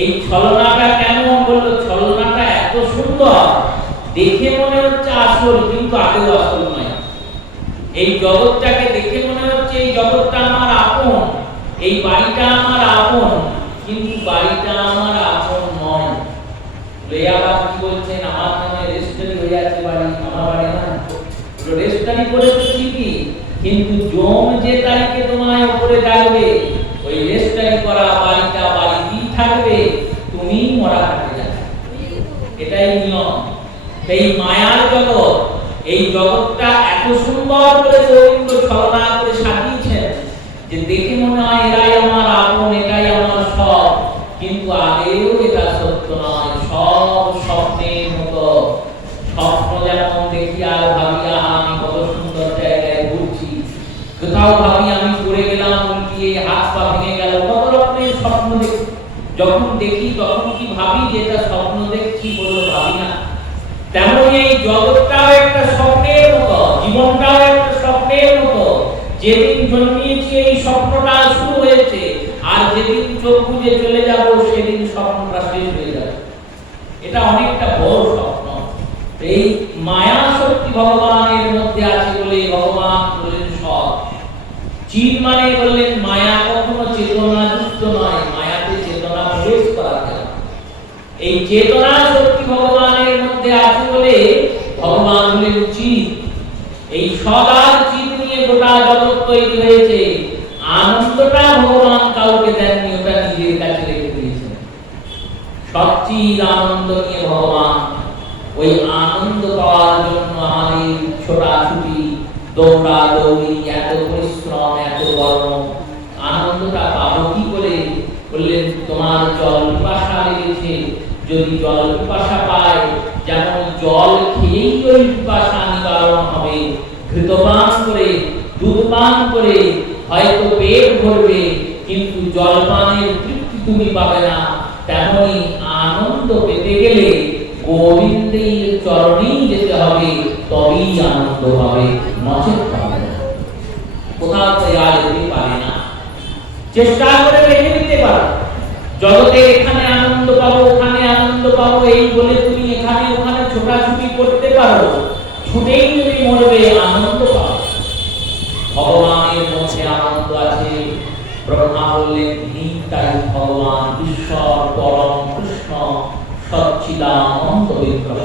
এই ছলনাটা কেমন? বলল ছলনাটা এত সুন্দর দেখে মনে হচ্ছে আসল, কিন্তু আদৌ আসল নয়। এই জগৎটাকে দেখে মনে হচ্ছে এই জগৎটা আমার আপন, এই বাড়িটা আমার আপন, কিন্তু বাড়িটা আমার আপন নয়। লেয়াবাদ কি বলছেন, আমার নামে রেজিস্ট্রি হয়ে আছে বাড়ি, আমার বাড়ি না। রেজিস্ট্রি করে তো ঠিকই, কিন্তু জম যে তারিখে তোমায় উপরে ডাকবে, ওই রেজিস্ট্রি করা বাড়িটা বাড়িতেই থাকবে, তুমি মরা থাকবে যাবে। এটাই নিয়ম। এই মায়ার জগৎ, এই জগৎটা এত সুন্দর করে গোবিন্দ ছলনা করে সাজিয়েছেন যে দেখে মনে হয় এরাই আমার আপন, এটাই আমার সব, কিন্তু আগেও এটা সত্য নয়, সব স্বপ্নের মতো। স্বপ্ন যেমন দেখি আর ভাবি আহা আমি কত সুন্দর জায়গায় ঘুরছি, কোথাও ভাবি আমি পড়ে গেলাম উল্টিয়ে হাত পা ভেঙে গেল, কত রকমের স্বপ্ন দেখি। যখন দেখি তখন কি ভাবি যে এটা স্বপ্ন দেখছি, বললো ভাবি না। তেমন এই জগৎটাও একটা স্বপ্নের মতো, জীবনটাও একটা স্বপ্নের মতো। যেদিন জন্মিয়েছি এই স্বপ্নটা শুরু হয়েছে, আর যেদিন চোখ বুজে চলে যাব সেদিন স্বপ্নটা শেষ হয়ে যাবে। এটা অনেকটা বড় স্বপ্ন। এই মায়া শক্তি ভগবানের মধ্যে আছে বলে ভগবান বললেন সব। চিত মানে বললেন মায়া কখনো চেতনা যুক্ত নয়, মায়াতে চেতনা প্রবেশ করা যায়। এই চেতনা শক্তি ভগবানের মধ্যে আছে বলে ভগবান বললেন চিত। এই সদার চিত নিয়ে গোটা জগৎ তৈরি হয়েছে। আনন্দটা ভগবান কাউকে দেননি, ওটা নিজের কাছে রেখে দিয়েছেন। সচ্চিদ আনন্দ নিয়ে ভগবান, ওই আনন্দ পাওয়ার জন্য আমাদের ছোটাছুটি, দৌড়া দৌড়ি, এত পরিশ্রম, এত গরম। আনন্দটা পাবো কি করে? বললেন তোমার জল পিপাসা লেগেছে, যদি জল পিপাসা পায়, যেমন জল খেয়েই ওই পিপাসা নিবারণ হবে, ঘৃতপান করে, দুধ পান করে হয়তো পেট ভরবে, কিন্তু জল পানের তৃপ্তি তুমি পাবে না। তেমনি আনন্দ পেতে গেলে গোবিন্দের চরণেই যেতে হবে, তবেই আনন্দ হবে, নচেত পাবে না। কোথাও দেওয়া যেতে পারে না। চেষ্টা করে রেখে দিতে পারো, জগতে এখানে আনন্দ পাবো, ওখানে আনন্দ পাবো, এই বলে তুমি এখানে ওখানে ছোটাছুটি করতে পারো, ছুটেই তুমি মরবে, আনন্দ পাবে। ভগবানের মধ্যে আনন্দ আছে। ব্রহ্মা বললেন নিতাই ভগবান ঈশ্বর পরম কৃষ্ণ সচ্চিদানন্দ বিগ্রহ।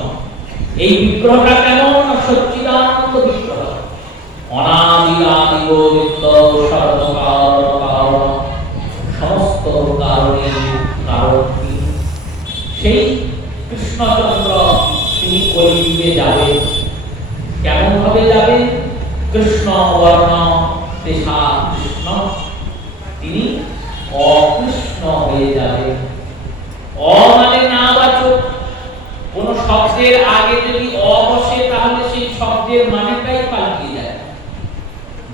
এই বিগ্রহটা কেমন? সচ্চিদানন্দ বিগ্রহ, অনাদি আদি গোবিন্দ, সর্বকাল কারণ, সমস্ত কারণের কারণ। সেই কৃষ্ণচন্দ্র তিনি কলিযুগে যাবে। কেমন ভাবে যাবে? কৃষ্ণ বর্ণ তেষা কৃষ্ণ, তিনি অকৃষ্ণ হয়ে যাবে। অ মানে না বাচক, কোন শব্দের আগে যদি অ বসে তাহলে সেই শব্দের মানেটাই পাল্টে যায়।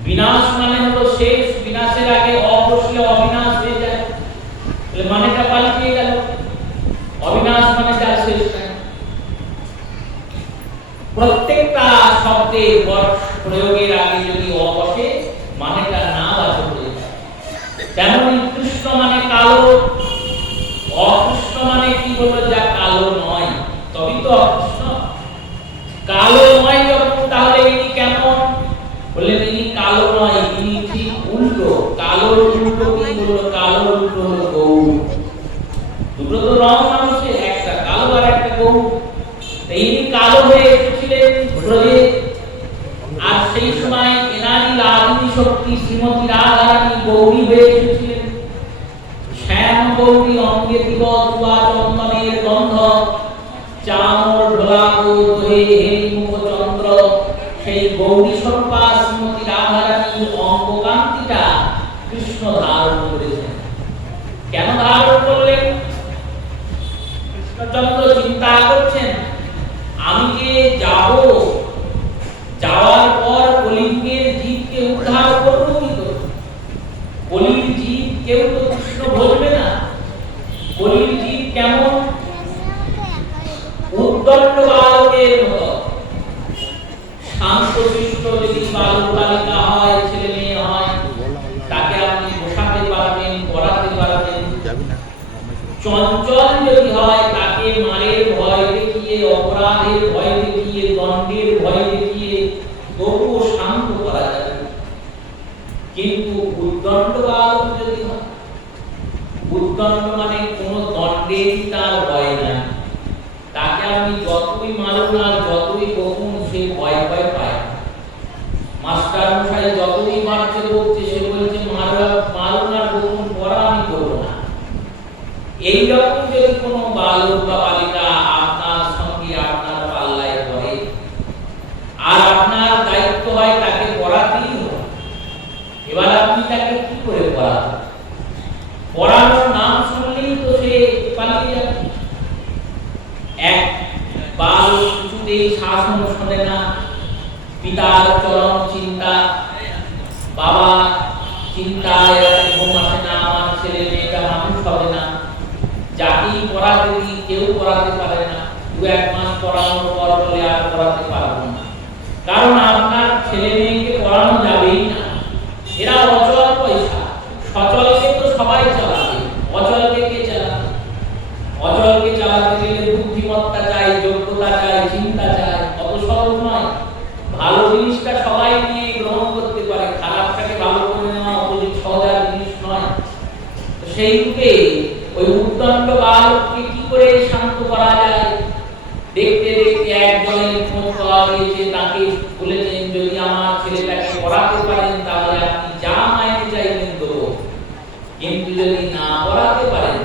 বিনাশ মানে হলো শেষ, বিনাশের আগে অ বসলে অবিনাশ হয়ে যায়, মানেটা পাল্টে গেল। অবিনাশ মানে যার শেষ নাই। প্রত্যেকটা শব্দের প্রয়োগের আগে যদি অ বসে, মানেটা না বাচক হয়ে যায়। তেমনি কৃষ্ণ মানে কালো, অকৃষ্ণ মানে কি বলবো, যা কালো নয়, তবেই তো অকৃষ্ণ। কালো নয় যখন, তাহলে ইনি কেমন? বললেন ইনি কালো নয়, ইনি ঠিক উল্টো। কালোর উল্টো কি বলবো? কালোর উল্টো হলো গৌর। দুটো তো রং মানুষের, একটা কালো আর একটা গৌর। ইনি কালো হয়ে এসেছিলেন ব্রজে, আর সেই সময় এনারই লাদিনী শক্তি শ্রীমতী রাধারানী গৌরী হয়ে এসেছিলেন। শ্যাম গৌরী অঙ্গে দিব তুয়া চন্দনের গন্ধ, চামর ঢোলা দোহে হেরি মুখ চন্দ্র। সেই গৌরী স্বরূপা শ্রীমতী রাধারানীর অঙ্গকান্তিটা কৃষ্ণ ধারণ করেছেন। কেন ধারণ করলেন? কৃষ্ণচন্দ্র চিন্তা করছেন, আমি যে যাব, যাওয়ার পর কলিযুগের জীবকে উদ্ধার করবো কি করে? কলির জীব কেউ তো কৃষ্ণ বলবে না। কলির জীব কেমন? উদ্দণ্ড বালকের মতো। শান্ত শিষ্ট যদি বালক বালিকা হয়, ছেলে মেয়ে হয়, তাকে আপনি বসাতে পারবেন, পড়াতে পারবেন। চঞ্চল যদি হয়, তাকে মারের ভয় দেখিয়ে, অপরাধের ভয় দেখিয়ে দেখিয়ে, দণ্ডের ভয় দেখিয়ে তবুও শান্ত করা যাবে। কিন্তু উদ্দণ্ড বালক যদি হয়, উদ্দণ্ড মানে কোনো দণ্ডেরই তার ভয় নাই, তাকে আপনি যতই মারুন আর যতই বকুন সে ভয় পায়। মাস্টার মশাই যতই মারছে বকছে, সে বলছে মারুন আর বকুন, পড়া আমি করবো না। এইরকম যদি কোনো বালক বা বালিকা আপনার সঙ্গে আপনার পাল্লায় পড়ে আর আপনার দায়িত্ব হয় তাকে পড়াতেই হবে, এবার আপনি তাকে কি করে পড়াবেন? পড়ানোর নাম শুনলেই তো সে পালিয়ে যাবে। এক বাল কিছুতেই শাসন শোনে না, পিতার চরম চিন্তা, বাবা চিন্তায় ঘুম আসে না, আমার ছেলে মেয়েটা মানুষ হবে না, যাকেই পড়াতে দিই কেউ পড়াতে পারে না, 2-1 মাস পড়ানোর পর বলে আর পড়াতে পারবো না, কারণ আপনার ছেলে মেয়েকে পড়ানো যাবেই না। এরা অচল পয়সা, সচলকে তো সবাই চালাবে, অচলকে কে চালাবে? অচলকে চালাতে গেলে বুদ্ধিমত্তা চাই, যোগ্যতা চাই, চিন্তা চাই, অত সহজ নয়। ভালো জিনিসটা সবাই নিয়ে গ্রহণ করতে পারে, খারাপটাকে ভালো করে নেওয়া অত সহজ জিনিস নয়। সেই রূপে ওই উদ্দণ্ড বালককে কি করে শান্ত করা যায়? দেখতে দেখতে একজনের খোঁজ পাওয়া গিয়েছে, তাকে বলেছেন যদি আমার ছেলেটাকে পড়াতে পারেন তাহলে আপনি যা মাইনে চাইবেন দেবো, কিন্তু যদি না পড়াতে পারেন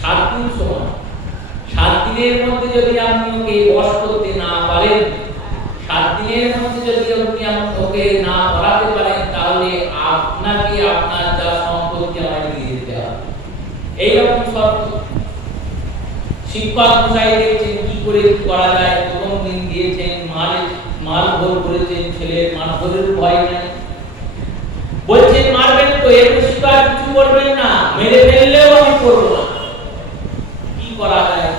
7 দিন সময়, 7 দিনের মধ্যে যদি আপনি ওকে বশ করতে না পারেন, 7 দিনের মধ্যে যদি আপনি ওকে না পড়াতে পারেন, তাহলে আপনাকে আপনার যা সম্পত্তি আমায় দিয়ে দিতে হবে। এইরকম শর্ত শিক্ষক মশাই দেখছেন কি করে করা যায়। প্রথম দিন দিয়েছেন, মারধর করেছেন, ছেলের মারধরের ভয় নাই, বলছেন মারবেন তো, এর বেশি তো আর কিছু করবেন না, মেরে ফেললেও আমি করবো না। কি করা যায়?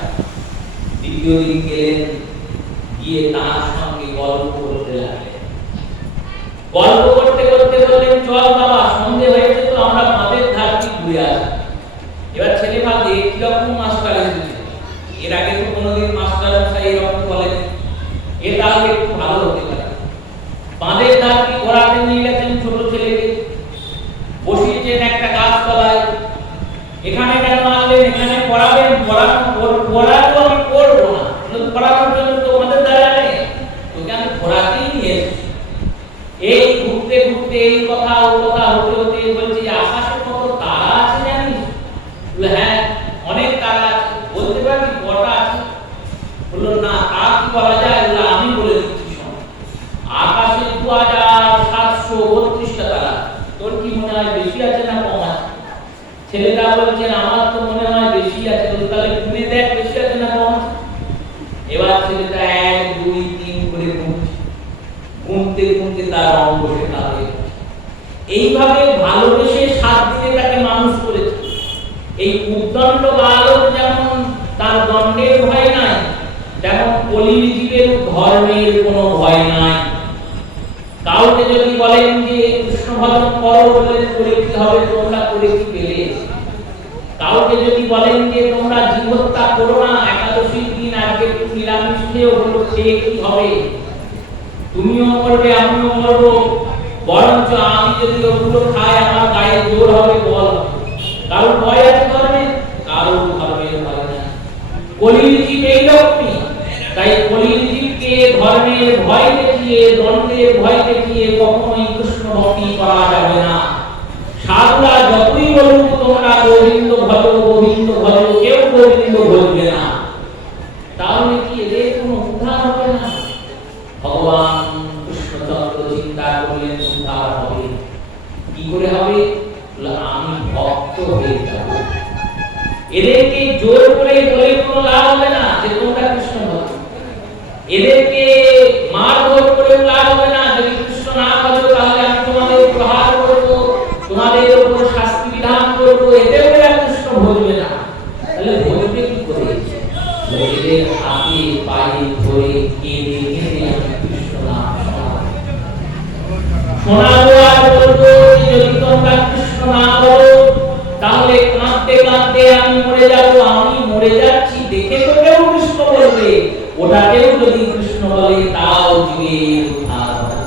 দ্বিতীয় দিন গেলেন, গিয়ে তার সঙ্গে গল্প করতে লাগলেন। গল্প করতে করতে বললেন চল বাবা, সন্ধে হয়েছে তো আমরা মাঠের ধার দিয়ে ঘুরে আসি। এবার ছেলে ভাবছে কিরকম মাস্টার এসেছে, এর আগে তো কোনোদিন মাস্টার মশাই এরকম বলেন, এ তাহলে একটু ভালো হতে পারে। বাঁধের ধার দিয়ে ঘোরাতে নিয়ে গেছেন ছোট ছেলেকে, বসিয়েছেন একটা গাছতলায়। এখানে কেন আনলেন? এখানে পড়াবেন? পড়াবো আমি করবো না, পড়ানোর জন্য তো আমাদের দ্বারা নেই, তোকে আমি ঘোরাতেই নিয়ে এসেছি। এই ঘুরতে ঘুরতে এই কথা ও কথা হতে হতে বলছি আকাশে কত তারা আছে জানিস? হ্যাঁ অনেক তারা আছে। বলতে পারবি কটা আছে? বললো না, তা কি বলা যায়? আমি বলে দিচ্ছি শোন, আকাশে 2732টা তারা। তোর কি মনে হয় বেশি আছে না কম আছে? ছেলেটা বলছেন আমার তো মনে হয় বেশি আছে। তাহলে গুনে দেখ বেশি আছে না কম আছে। এবার ছেলেটা 1 2 3 করে গুনতে গুনতে তার অঙ্গ শেখা হয়ে গেছে। এইভাবে ভালোবেসে 7 দিনে তাকে মানুষ করেছে। এই উদ্দণ্ড বালক যেমন তার দণ্ডের ভয় নাই, তেমন কলির জীবের ধর্মের কোনো ভয় নাই। কাউকে যদি বলেন যে কৃষ্ণ ভজন করো, বলে করে কি হবে, তোমরা করে কি পেলে? কাউকে যদি বলেন যে তোমরা জীবহত্যা করো না, একাদশীর দিন আজকে একটু নিরামিষ খেয়েও, বলো খেয়ে কি হবে? তুমিও মরবে আমিও মরবো, বরঞ্চ আমি যদি ওগুলো খাই আমার গায়ে জোর হবে, বল। কারোর ভয় আছে ধর্মে? কারোর ধর্মের ভয় নাই। কলির জীব এইরকমই। তাই কলির জীবকে ধর্মের ভয় দেখিয়ে, দণ্ডের ভয় দেখিয়ে কখনোই কৃষ্ণ ভক্তি করা যাবে না। সাধুরা যতই বলুক তোমরা গোবিন্দ ভজ গোবিন্দ ভজ, কেউ গোবিন্দ বলবে না। তাহলে কি এদের কোনো উদ্ধার হবে না? ভগবান কৃষ্ণচন্দ্র চিন্তা করলেন উদ্ধার হবে। কি করে হবে? আমি ভক্ত হয়ে যাব। এদেরকে জোর করে বলে কোনো লাভ হবে না যে তোমরা কৃষ্ণ ভক্ত। এদেরকে মারধর করে লাভ হবে না, যদি কৃষ্ণ না ভজো তাহলে আমি তোমাদের প্রহার করব, তোমাদের উপর শাস্তি বিধান করব। এতেও এরা কৃষ্ণ ভজবে না। তাহলে ভজবে কি করে? এদের হাতে পায়ে ধরে কেঁদে কেঁদে আমি কৃষ্ণ নাম শোনাবো আর বলবো যদি তোমরা কৃষ্ণ না বলো তাহলে কাঁদতে কাঁদতে আমি মরে যাব। আমি মরে যাচ্ছি দেখে তো কেউ কৃষ্ণ বলবে, ওটাকে তাকেও যদি কৃষ্ণ বলে তাও জীবের উদ্ধার হবে।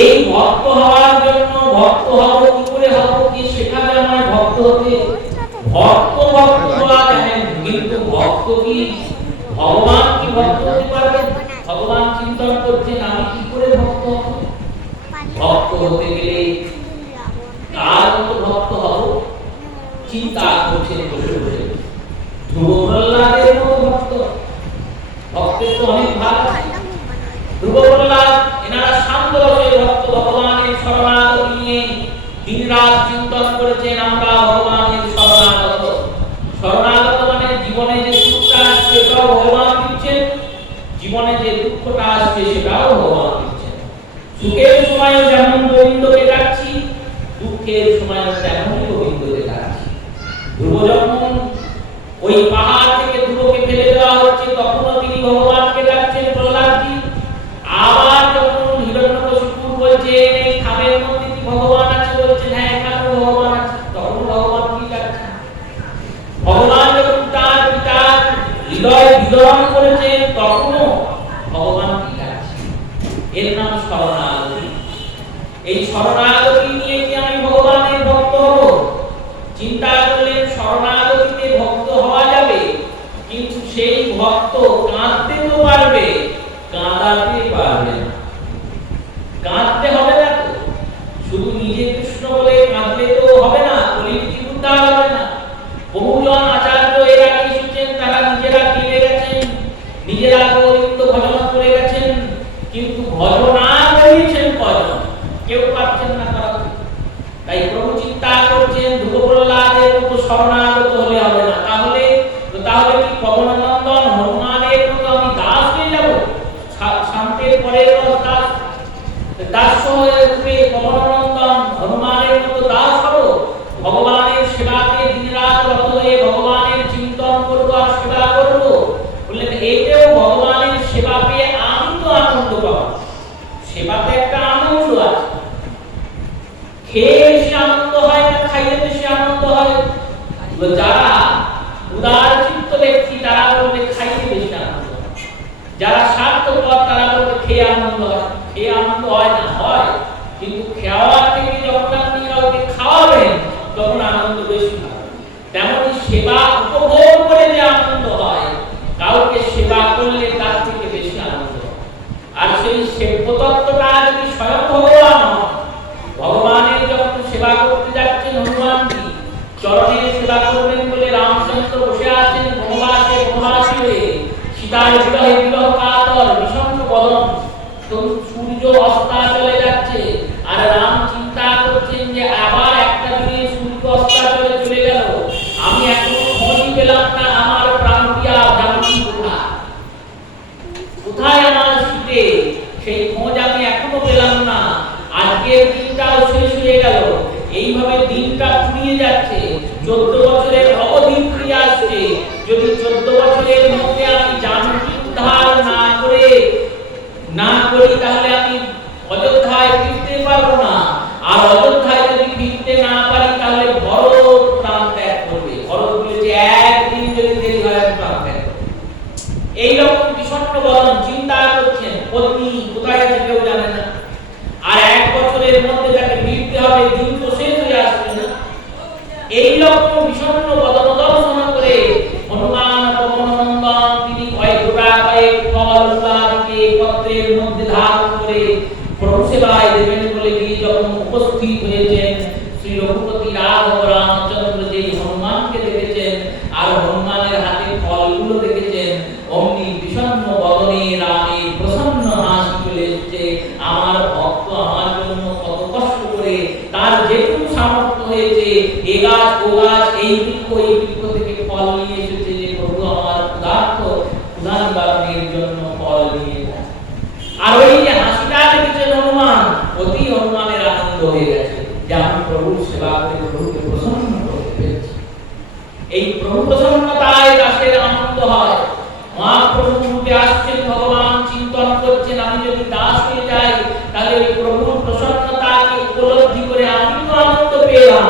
এই ভক্ত হওয়ার জন্য ভক্ত হব কি করে হব, কি শেখাবে আমায় ভক্ত হতে? ভক্ত বলা জানেন, কিন্তু ভক্ত কি ভগবান কি ভক্ত হতে পারবেন? ভগবান চিন্তন করছেন আমি কি করে ভক্ত হব? ভক্ত হতে গেলে কার মতো ভক্ত হব চিন্তা করছেন বসে বসে। ধ্রুব প্রহ্লাদের মতো ভক্ত, ভক্তের তো অনেক ভাগ আছে। ধ্রুব প্রহ্লাদ এনারা শান্ত রসের ভক্ত, ভগবানের শরণাগতি নিয়ে দিনরাত চিন্তন করেছেন আমরা ভগবানের শরণাগত। শরণাগত মানে জীবনে যে সুখটা আসছে সেটাও ভগবান দিচ্ছেন, জীবনে যে দুঃখটা আসছে সেটাও ভগবান দিচ্ছেন। সুখের সময় যেমন গোবিন্দকে ডাকছি, দুঃখের সময় তেমনই গোবিন্দকে ডাকছি। ধ্রুব যখন ওই পাহাড় থেকে ধ্রুবকে ফেলে দেওয়া হচ্ছে তখনও তিনি ভগবানকে ডাকছেন প্রহ্লাদজি। আবার যখন হিরণ্যকশিপু বলছেন এই খামের মধ্যে কি ভগবান আছে, বলছেন হ্যাঁ এখানেও ভগবান আছে, তখন ভগবান কি ডাকছেন? ভগবান যখন তার পিতার হৃদয় বিদরণ করেছেন তখনও ভগবান কি ডাকছেন? এর নাম শরণাগতি। এই শরণাগতি নিয়ে কি আমি ভগবানের ভক্ত হব? চিন্তা করলেন শরণাগতিতে ভক্ত হওয়া যাবে, কিন্তু সেই ভক্ত কাঁদতে তো পারবে, কাঁদাতে পারবে না। কাঁদতে হবে না তো, শুধু নিজে কৃষ্ণ বলে কাঁদলে তো হবে না, কলিযুগে উদ্ধার হবে না। বহুজন আচার্য এর আগে এসেছেন, তারা নিজেরা কেঁদে গেছেন, নিজেরা গোবিন্দ ভজন করে গেছেন, কিন্তু ভজনা করেছেন কজন? কেউ পারছেন না করাতে। তাই প্রভু চিন্তা করছেন ধ্রুব প্রহ্লাদের মতো শরণাগত হলে হবে না, তাহলে কি পবননন্দন হনুমানের মতো আমি দাস হয়ে যাব? শান্তির পরের দাস, দাস রূপে পবননন্দন হনুমানের মতো দাস হব? ভগবানের সেবাতে দিনরাত রত হয়ে ভগবানের চিন্তন করব আর সেবা করব? বললেন এইটাও ভগবানের সেবা পেয়ে আমি তো আনন্দ পাবো। সেবাতে একটা আনন্দ আছে, খেয়ে বেশি আনন্দ হয় না খাইয়ে বেশি আনন্দ হয়? যারা উদার চিত্ত ব্যক্তি তারা বলবে খাইয়ে বেশি আনন্দ হয়, যারা স্বার্থপর তারা বলবে খেয়ে আনন্দ হয়। খেয়ে আনন্দ হয় না, হয়, কিন্তু খাওয়ার থেকে যখন আপনি কাউকে খাওয়াবেন তখন আনন্দ বেশি হয়। তেমনি সেবা উপভোগ করে যে আনন্দ হয়, কাউকে সেবা করলে তার থেকে বেশি আনন্দ হয়। আর সেই সেব্যতত্ত্বটা যদি স্বয়ং ভগবান হয়, ভগবানের যখন সেবা করতে যাচ্ছেন হনুমানজি, চরণের সেবা করবেন বলে রামচন্দ্র বসে আছেন বনবাসে, বনবাসী হয়ে সীতার বিরহে বিরহ কাতর বিষণ্ণ বদন, সূর্য অস্তাচলে যাচ্ছে আর রাম চিন্তা করছেন যে আবার একটা দিনে সূর্য অস্তাচলে চলে গেল, আমি এখনো খোঁজই পেলাম না আমার প্রাণপ্রিয়া জানকী কোথায়, কোথায় আমার সীতে, সেই খোঁজ আমি এখনো পেলাম না। আজকের দিনটাও শেষ হয়ে গেল, এইভাবে দিনটা ফুরিয়ে যাচ্ছে, 14 বছরের অবধি ফুরিয়ে আসছে। যদি 14 বছরের মধ্যে আমি জানকী উদ্ধার না করি তাহলে আমি অযোধ্যায় ফিরতে পারবো না, আর অযোধ্যায় যদি ফিরতে না পারি তাহলে ভরত প্রাণ ত্যাগ করবে। ভরত বলেছে একদিন যদি দেরি হয় প্রাণ ত্যাগ করবে। এইরকম বিষণ্ণ বদন চিন্তা করছেন, পত্নী কোথায় আছে কেউ জানে না, আর 1 বছরের মধ্যে তাকে ফিরতে হবে, দিন তো শেষ হয়ে আসবে না। এইরকম বিষণ্ণ বদন দর্শন করে হনুমান পবননন্দন তিনি কয়েক ফলকে পত্রের মধ্যে ধারণ করে প্রভু সেবায় দেবেন বলে গিয়ে যখন উপস্থিত হয়েছেন, শ্রী রঘুপতি রাঘব রামচন্দ্র যেই হনুমানকে দেখেছেন আর হনুমানের হাতে ফলগুলো দেখেছেন, অমনি বিষণ্ণ বদনে রামের প্রসন্ন হাসি চলে এসেছে। আমার ভক্ত আমার জন্য কত কষ্ট করে তার যেটুকু সামর্থ্য হয়েছে এ গাছ ও গাছ এই বৃক্ষ থেকে ফল নিয়ে এসেছে, যে প্রভু আমার ক্ষুধা নিবারণের জন্য ফল নিয়ে এসেছে। আর ওই যে হাসিটা দেখেছেন হনুমান, অতি হনুমানের আনন্দ হয়ে গেছে যে আমি প্রভুর সেবা করে প্রভুকে প্রসন্ন করতে পেরেছি। এই প্রভু প্রসন্নতায় দাসের আনন্দ হয়। মহাপ্রভু রূপে আসছেন ভগবান, চিন্তন করছেন আমি যদি দাস হয়ে যাই তাহলে এই প্রভুর প্রসন্নতাকে উপলব্ধি করে আমি তো আনন্দ পেলাম,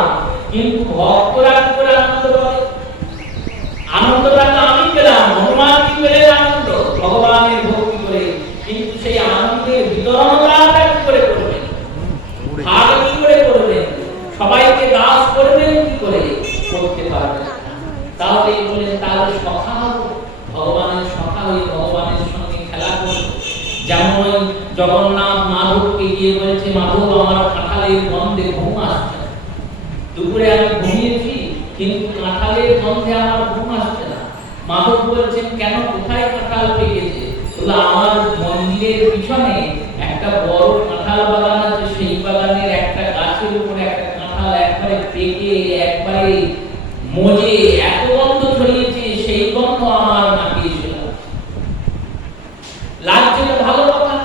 কিন্তু ভক্তরা কি করে আনন্দ পাবে? আনন্দটা তো আমি পেলাম, হনুমান কি পেলেন আনন্দ? ভগবানের কিন্তু সেই আনন্দের বিতরণটা কি করে করবেন, ভাগ কি করে করবেন, সবাইকে দাস করবেন কি করে, করতে পারবেন। তাহলে বলেন তাহলে সখা হবো, ভগবানের সখা হয়ে ভগবানের সঙ্গে খেলা করব। যেমন জগন্নাথ মাধবকে গিয়ে বলছে, মাধব আমার কাঁঠালের গন্ধে ঘুম আসছে, দুপুরে আমি ঘুমিয়েছি কিন্তু কাঁঠালের গন্ধে আমার ঘুম আসছে না। মাধব বলছেন কেন, কোথায় কাঁঠাল পেকেছে? বলে আমার মন্দিরের পিছনে একটা বড় কাঁঠাল বাগান আছে, সেই বাগানের একটা গাছের উপরে একটা কাঁঠাল একবারে পেকে একবারে মজে এত গন্ধ ছড়িয়েছে, সেই গন্ধ আমার নাকে এসে লাগছে। তো ভালো কথা,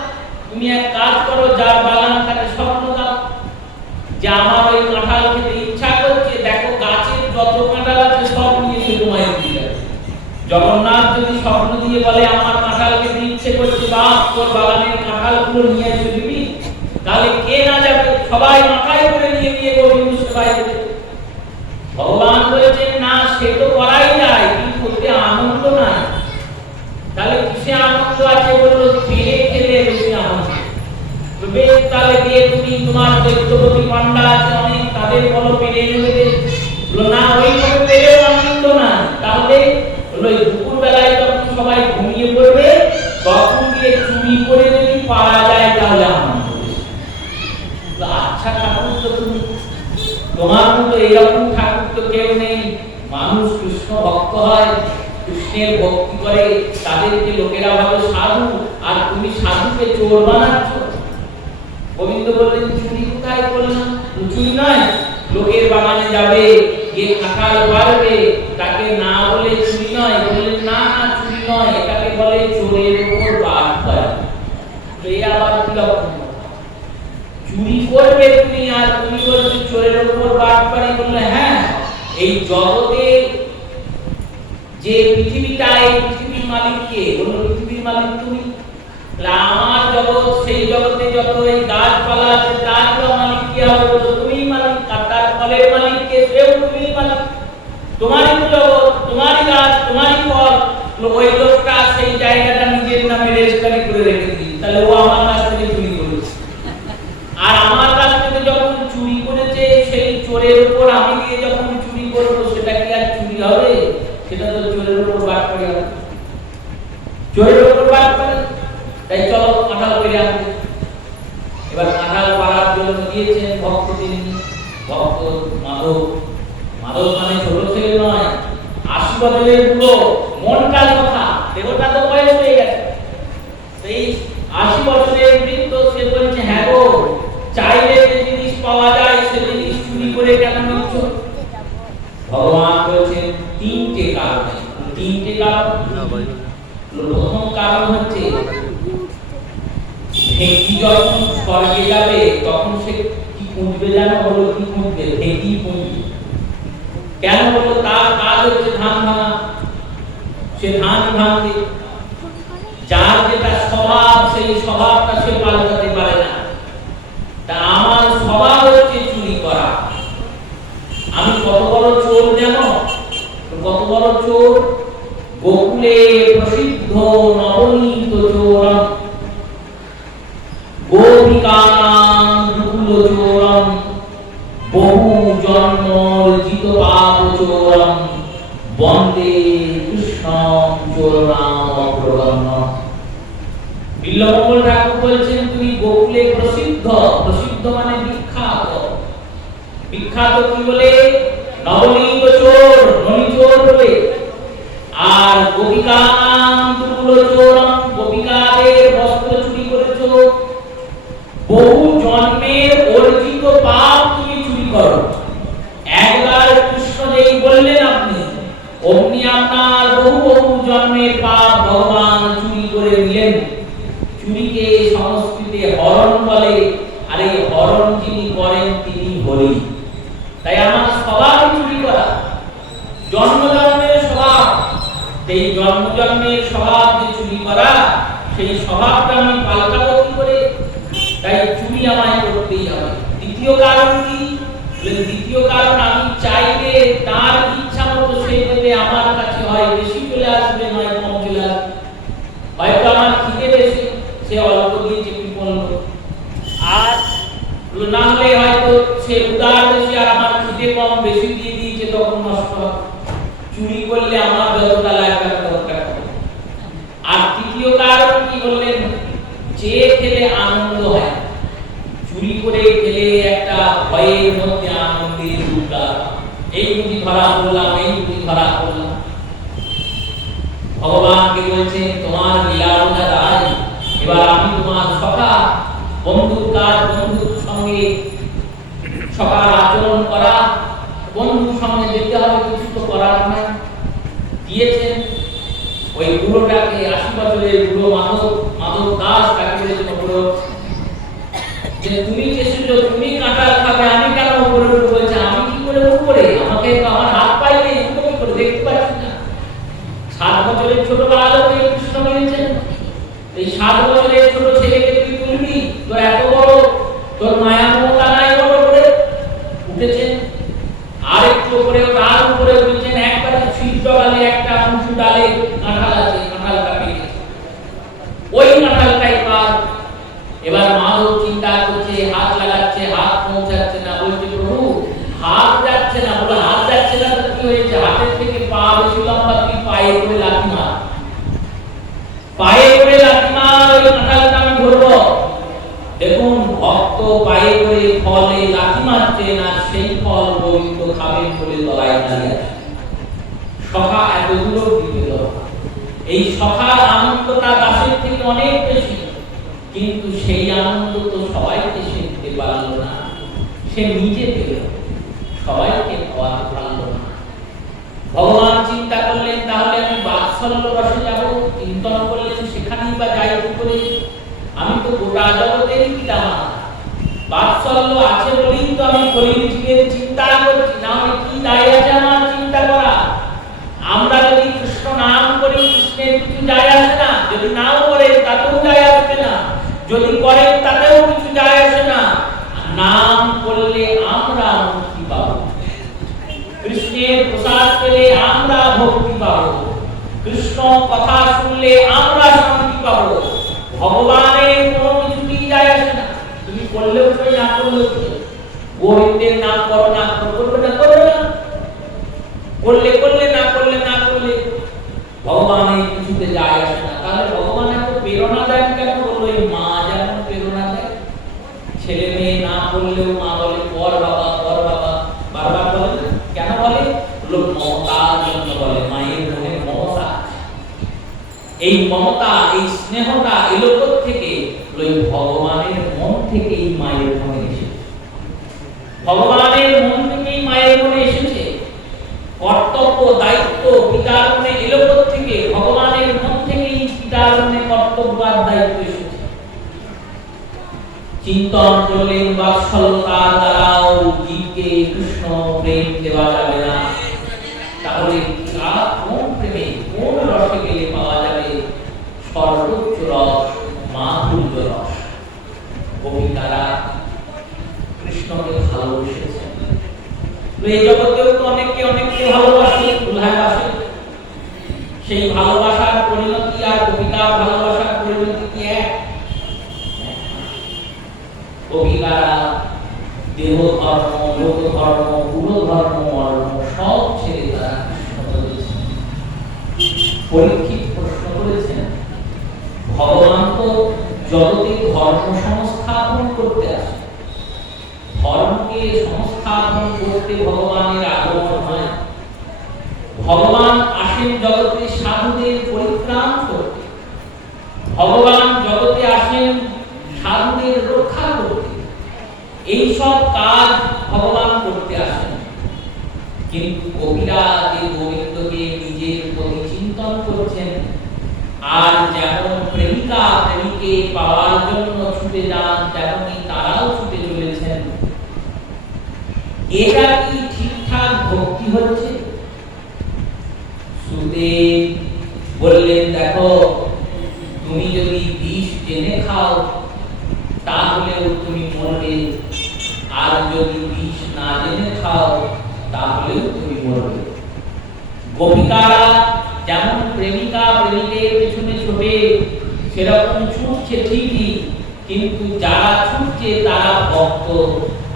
তুমি এক কাজ করো, যার বাগান তাকে স্বপ্ন দাও যে আমার ওই কাঁঠাল খেতে ইচ্ছা করছে, দেখো গাছের যত কাঁঠাল আছে সব নিয়ে এসে তোমায় দিয়ে যাবে। জগন্নাথ যদি স্বপ্ন দিয়ে বলে আমার কাঁঠাল খেতে ইচ্ছে করছে, বাপ তোর বাগানের কাঁঠালগুলো নিয়ে এসে দিবি, তাহলে কে না যাবে? সবাই মাথায় করে নিয়ে গিয়ে গোবিন্দ সেবায় দেবে। ভগবান বলেছেন না, সে তো করাই যায় কিন্তু ওতে আনন্দ নাই। তাহলে কিসে আনন্দ আছে? বললো পেয়ে খেলে বেশি আনন্দ। বেশ, তাহলে দিয়ে তুমি তোমার দৈত্যপতি পান্ডা আছে অনেক, তাদের বলো পেরে এনে দেবে। বললো না, ওইভাবে পেরেও আনন্দ না। তাহলে বললো দুপুর বেলায় যখন সবাই ঘুমিয়ে পড়বে তখন গিয়ে চুরি করে যদি পারা যায় তাহলে আনন্দ। আচ্ছা ঠাকুর, তো তুমি তোমার মতো এইরকম ঠাকুর তো কেউ নেই। মানুষ কৃষ্ণ ভক্ত হয়, কৃষ্ণের ভক্তি করে, তাদেরকে লোকেরা ভাবে সাধু, আর তুমি সাধুকে চোর বানাচ্ছ। গোবিন্দ বললেন চুরি কোথায় করলাম? চুরি নয়, লোকের বাগানে যাবে, গিয়ে কাঁঠাল পারবে, তাকে না বলে চুরি নয়। বললেন না না, চুরি নয়, এটাকে বলে চোরের উপর বাদ করা। তো এই আবার কি রকম? চুরি করবে তুমি আর তুমি বলছো চোরের উপর বাদ পারি? বললে হ্যাঁ, এই জগতে যে পৃথিবীটা, এই পৃথিবীর মালিক কে? বললো পৃথিবীর মালিক তুমি। আমার জগৎ, সেই জগতে যত এই গাছপালা আছে তার মালিক কে হবে? বললো তুমি মালিক। আর তার ফলের মালিক কে? সেও তুমি মালিক। তোমারই জগৎ, তোমারই গাছ, তোমারই ফল। ওই লোকটা সেই জায়গাটা নিজের নামে রেজিস্ট্রি করে রেখে দিই, তাহলে ও আমার কাছ থেকে চুরি করেছে। আর আমার কাছ থেকে যখন চুরি করেছে, সেই চোরের উপর আমি গিয়ে যখন চুরি করবো, সেটা কি আর চুরি হবে? সেটা তো চোরের উপর বাদ পড়ে যাবে, চোরের উপর বাদ পড়ে। তাই চলো কাঁঠাল পেরে আনতে। এবার কাঁঠাল পাড়ার জন্য গিয়েছেন ভক্ত, তিনি ভক্ত মাধব। মাধব মানে ছোট ছেলে নয়, ৮০ বছরের বুড়ো, মনটার কথা, দেহটা তো বয়স হয়ে গেছে। সেই ৮০ বছরের বৃদ্ধ, সে বলছে হ্যাঁ গো, চাইলে যে জিনিস পাওয়া যায় সে জিনিস চুরি করে কেন নিচ্ছ? ভগবান বলছেন তিনটে কারণ। তিনটে কারণ। প্রথম কারণ হচ্ছে ঢেঁকি যখন স্বর্গে যাবে তখন সে কি খুঁজবে জানো? বলো কি খুঁজবে? ঢেঁকি খুঁজবে। কেন? বলো তার কাজ হচ্ছে ধান ভাঙা, সে ধান ভাঙবে। যার যেটা স্বভাব, সেই স্বভাবটা সে পাল্টাতে পারে না। তা আমার স্বভাব হচ্ছে চুরি করা। আমি কত বড় চোর জানো? কত বড় চোর? গোকুলে প্রসিদ্ধ নবনীত চোরম, গোপিকানাং দুকুল চোরম, বহু জন্ম জিত পাপ চোরম, বন্দে কৃষ্ণম চোরনাম অগ্রগণ্য। বিল্লমঙ্গল ঠাকুর বলছেন তুমি গোকুলে প্রসিদ্ধ। প্রসিদ্ধ মানে বিখ্যাত। বিখ্যাত কি বলে? নবনীত চোর, ধনী চোর বলে। আর গোপিকানাং দুকুল চোরম, গোপিকাদের বস্ত্র চুরি করেছো। বহু জন্মের অর্জিত পাপ তুমি চুরি করো। একবার কৃষ্ণ যেই বললেন আপনি, অমনি আপনার বহু বহু জন্মের পাপ ভগবান চুরি করে নিলেন। চুরিকে সংস্কৃতে হরণ বলে, আর এই হরণ যিনি করেন তিনি হরি। তাই আমার স্বভাব চুরি করা, জন্ম জন্মের স্বভাব। এই জন্ম জন্মের স্বভাব যে চুরি করা, সেই স্বভাবটা আমি পাল্টাবো কি করে? তাই চুরি আমায় করতেই হবে। দ্বিতীয় কারণ কি? দ্বিতীয় কারণ আমি চাইলে তার ইচ্ছা মতো সে পেলে আমার কাছে হয় বেশি চলে আসবে, নয় কম চলে আসবে। হয়তো আমার খিদে বেশি, সে অল্প দিয়ে চেপে পড়লো। আর না হলে হয়তো সে উদার বেশি আর আমার খিদে কম, বেশি দিয়ে দিয়েছে, তখন নষ্ট হবে। চুরি করলে আমার যতটা লাগবে ততটা হবে। আর তৃতীয় কারণ কি বললেন, যে খেলে আনন্দ হয়, চুরি করে খেলে একটা ভয়ের মধ্যে আনন্দের দুর্গা, এই বুঝি ধরা পড়লাম, এই বুঝি ধরা পড়লাম। ভগবানকে বলছেন তোমার লীলাটা রাজ, এবার আমি তোমার সখা, বন্ধুর কাজ বন্ধুর সঙ্গে সখার আচরণ করা, বন্ধুর সঙ্গে যেতে হবে, কিছু তো করার নাই। দিয়েছেন ওই বুড়োটাকে, ৮০ বছরের বুড়ো মাধব দাস, তাকে বলেছেন বুড়ো যে তুমি চেষ্টা, তুমি কাঁঠাল খাবে, আমি কেন উপরে উঠবো? বলছে আমি কি করে উপরে, আমাকে তো আমার হাত পাই নেই, উঠবো কি করে, দেখতে পাচ্ছি না। ৭ বছরের ছোট বালককে কৃষ্ণ বলেছেন এই ৭ বছরের ছোট ছেলেকে তুই তুলবি, তোর এত বড়, তোর মায়া মমতা নাই, বড় করে উঠেছেন। আর একটু উপরে, তার উপরে বলছেন একবারে শীর্ষ ডালে একটা উঁচু ডালে কাঁঠাল আছে, কাঁঠালটা পেয়ে ওই কাঁঠালটাই পার। এবার মাধব চিন্তা করছে, হাত লাগাচ্ছে, হাত পৌঁছাচ্ছে না, বলছে প্রভু হাত যাচ্ছে না। বলে হাত যাচ্ছে না তো কি হয়েছে, হাতের থেকে পা বেশি লম্বা, তুই পায়ে করে লাথি মার, পায়ে করে লাথি মার, ওই কাঁঠালটা আমি ধরবো। দেখুন ভক্ত পায়ে করে ফলে লাথি মারছে না, সেই ফল গোবিন্দ খাবেন বলে তলায় দাঁড়িয়ে আছে। সখা এতগুলো দিল, এই সখার আনন্দটা দাসের থেকে অনেক বেশি, কিন্তু সেই আনন্দ তো সবাইকে সে দিতে পারলো না, সে নিজে পেল, সবাইকে খাওয়াতে পারলো না। ভগবান চিন্তা করলেন তাহলে আমি বাৎসল্য রসে যাব, চিন্তন করলেন সেখানেই বা যাই করে, আমি তো গোটা জগতেরই পিতা, বাৎসল্য আছে বলেই তো আমি কলির জীবের চিন্তা করছি, না আমি কি দায় আছে আমার চিন্তা করা। আমরা যদি কৃষ্ণ নাম করি, কৃষ্ণের কিছু যায় আসে না, যদি নাও করে তাতেও যায় আসবে না, যদি করে তাতেও কিছু যায় আসে না। নাম করলে আমরা মুক্তি পাবো, কৃষ্ণের প্রসাদ পেলে আমরা ভক্তি পাবো, কৃষ্ণ কথা শুনলে আমরা শান্তি পাবো। ভগবানের কোনো কিছুই যায় আসে না, তুমি করলেও তুমি না করলেও তুমি গোবিন্দের নাম করো, না করবে না, করবে না, করলে করলে, না করলে না করলে, ভগবানের কিছুতে যায় আসে না। তাহলে ভগবান এত প্রেরণা দেন কেন? বললো এই মা যেমন প্রেরণা দেয়, ছেলে মেয়ে না করলেও মা বলে পর বাবা, পর বাবা, বারবার বলে। কেন বলে? লোক মমতার জন্য বলে, মায়ের মনে মমতা, এই মমতা, এই স্নেহটা এলো থেকে ওই ভগবানের মন থেকেই মায়ের মনে এসেছে, ভগবানের মন থেকেই মায়ের মনে এসেছে। কর্তব্য দায়িত্ব পিতার মনে এলো থেকে, ভগবানের মন থেকেই পিতার মনে কর্তব্য আর দায়িত্ব এসেছে। চিন্তন করলেন বাৎসল্যতার দ্বারাও জীবকে কৃষ্ণ প্রেম দেওয়া যাবে না, তাহলে কোন প্রেমে, কোন রসে গেলে পাওয়া যাবে সর্বোচ্চ রস, মাধুর্য রস। কবিতারা কৃষ্ণকে ভালোবেসেছেন। এই জগতেও তো অনেকে অনেককে ভালোবাসে, ভালোবাসে, সেই ভালোবাসার পরিণতি আর কবিতার ভালোবাসার পরিণতি কি এক? কবিতারা দেহ ধর্ম, লোক ধর্ম, কুল ধর্ম, মর্ম সব ছেড়ে তারা কৃষ্ণ বলেছে। পরীক্ষিত প্রশ্ন করেছেন, ভগবান তো জগতে ধর্ম সংস্থাপন করতে আসে, ধর্মকে সংস্থাপন করতে ভগবানের আগমন হয়। ভগবান আসেন জগতে সাধুদের পরিত্রাণ করতে, ভগবান জগতে আসেন সাধুদের রক্ষা করতে, এই সব কাজ ভগবান করতে আসেন। কিন্তু কবিরা যে গোবিন্দকে নিজের প্রতি চিন্তন করছেন, আর যেমন প্রেমিকা প্রেমিকে পাওয়ার জন্য ছুটে যান, তেমনি তারাও ছুটে চলেছেন। এটা কি ঠিকঠাক ভক্তি হচ্ছে? সুদেব বললেন, দেখো তুমি যদি বিষ জেনে খাও তাহলেও তুমি মরবে, আর যদি বিষ না জেনে খাও তাহলেও তুমি মরবে। গোপিকারা যেমন প্রেমিকা প্রেমিকের পেছনে ছুটে সেরকম ছুটছে ঠিকই, কিন্তু যারা ছুটছে তারা ভক্ত,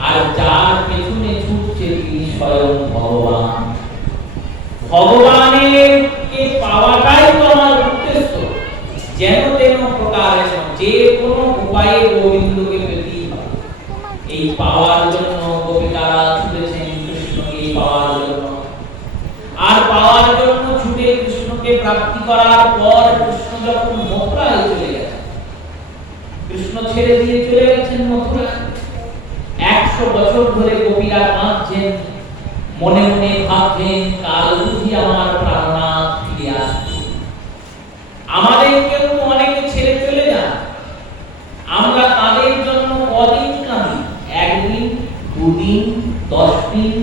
আর যার পেছনে ছুটছে তিনি স্বয়ং ভগবান। ভগবানের কে পাওয়াটাই তো আমার উদ্দেশ্য। যেন তেন প্রকারে যে কোনো উপায়ে গোবিন্দকে পেতেই হবে। এই পাওয়ার জন্য গোপিকারা ছুটেছেন কৃষ্ণকে পাওয়ার জন্য। আর পাওয়ার জন্য ছুটে কৃষ্ণকে প্রাপ্তি করার পর কৃষ্ণ যখন মথুরায় চলে গেছেন, কৃষ্ণ ছেড়ে দিয়ে চলে গেছেন মথুরায়। 100 বছর ধরে গোপীরা কাঁদছেন, মনে মনে ভাবছেন কাল বুঝি আমার প্রাণনাথ ফিরে আসবে। আমাদেরকেও অনেকে ছেড়ে চলে যান, আমরা তাদের জন্য কদিন কাঁদি? 1 দিন, 2 দিন, 10 দিন,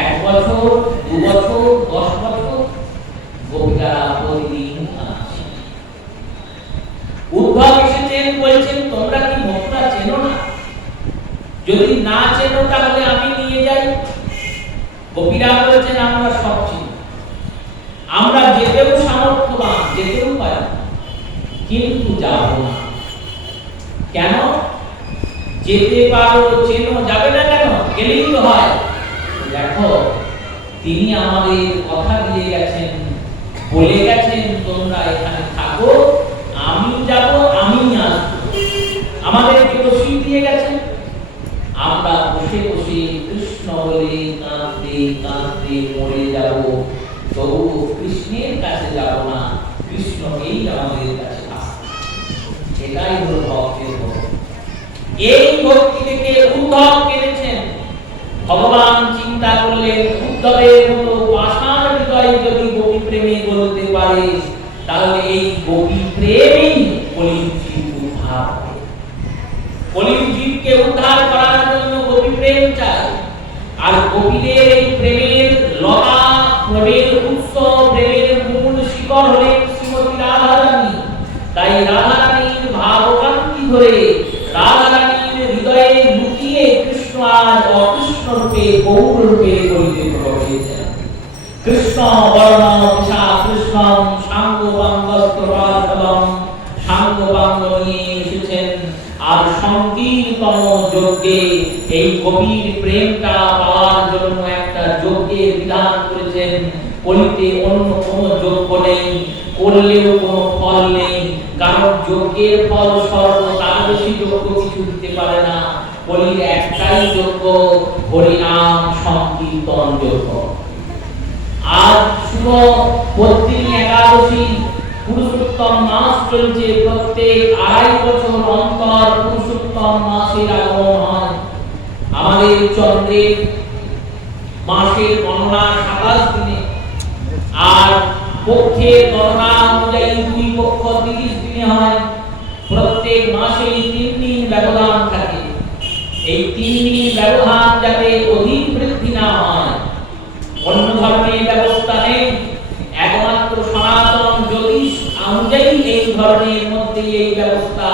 1 বছর, 2 বছর, 10 বছর? গোপীরা প্রতিদিন কাঁদছে। উদ্ধব এসেছেন, বলছেন তোমরা কি মথুরা চেনো না? যদি না চেনো তাহলে আমি নিয়ে যাই। গোপীরা বলেছেন আমরা সব চিনি, আমরা যেতেও সামর্থ্যবান, যেতেও পারি, কিন্তু যাব না। কেন? যেতে পারো, চেনো, যাবে না কেন? গেলেই তো হয়। দেখো, তিনি আমাদের কথা দিয়ে গেছেন, বলে গেছেন তোমরা এখানে থাকো, আমি যাব, আমি আসবো। আমাদেরকে রসিদ দিয়ে গেছেন। আমরা বসে বসে কৃষ্ণ বলে কাঁদতে কাঁদতে মরে যাব, তবু কৃষ্ণের কাছে যাব না, কৃষ্ণকেই আমাদের কাছে আসবে। এটাই হলো ভক্তের ভক্তি। এই ভক্তি থেকে উদ্ধব কেঁদেছেন। ভগবান চিন্তা করলেন উদ্ধবের মতো পাষাণ হৃদয় যদি গোপী প্রেমে বলতে পারে, তাহলে এই গোপী প্রেমই কলিযুগ উদ্ধার হবে। কলিযুগকে উদ্ধার করার জন্য গোপী প্রেম চাই। আর গোপীদের এই প্রেমের লতা, প্রেমের উৎস, প্রেমের মূল শিকড় হলেন শ্রীমতী রাধারানী। তাই রাধারানীর ভাবকান্তি ধরে রাধারানীর হৃদয়ে লুকিয়ে কৃষ্ণ আজ অকৃষ্ণ রূপে গৌর রূপে কলিতে প্রকট হয়েছেন। কৃষ্ণ বর্ণ বিশা কৃষ্ণম সাঙ্গপাঙ্গস্তরাতবম, সাঙ্গপাঙ্গ নিয়ে এসেছেন। আর সংকীর্তন যজ্ঞে এই গভীর প্রেমটা পাওয়ার জন্য একটা যজ্ঞের বিধান করেছেন। কলিতে অন্য কোনো যজ্ঞ নেই, করলেও কোনো ফল নেই, কারণ যজ্ঞের ফল সর্বতাদর্শী যজ্ঞ কিছু দিতে পারে না। কলির একটাই যজ্ঞ, হরিনাম সংকীর্তন যজ্ঞ। আজ শুভ পত্নী একাদশী, পুরুষোত্তম মাস চলছে। প্রত্যেক 2.5 বছর অন্তর পুরুষোত্তম মাসের আগমন হয়। আমাদের চন্দ্রের মাসের গণনা 27 দিনে, আর পক্ষের গণনা অনুযায়ী 2 পক্ষ 30 দিনে হয়। প্রত্যেক মাসে 3 দিন ব্যবধান থাকে। এই 3 দিন ব্যবধান যাতে অধিক বৃদ্ধি না হয়, অন্য ধর্মের ব্যবস্থা নেই। একমাত্র সনাতন জ্যোতিষ অনুযায়ী এই ধর্মের মধ্যে এই ব্যবস্থা।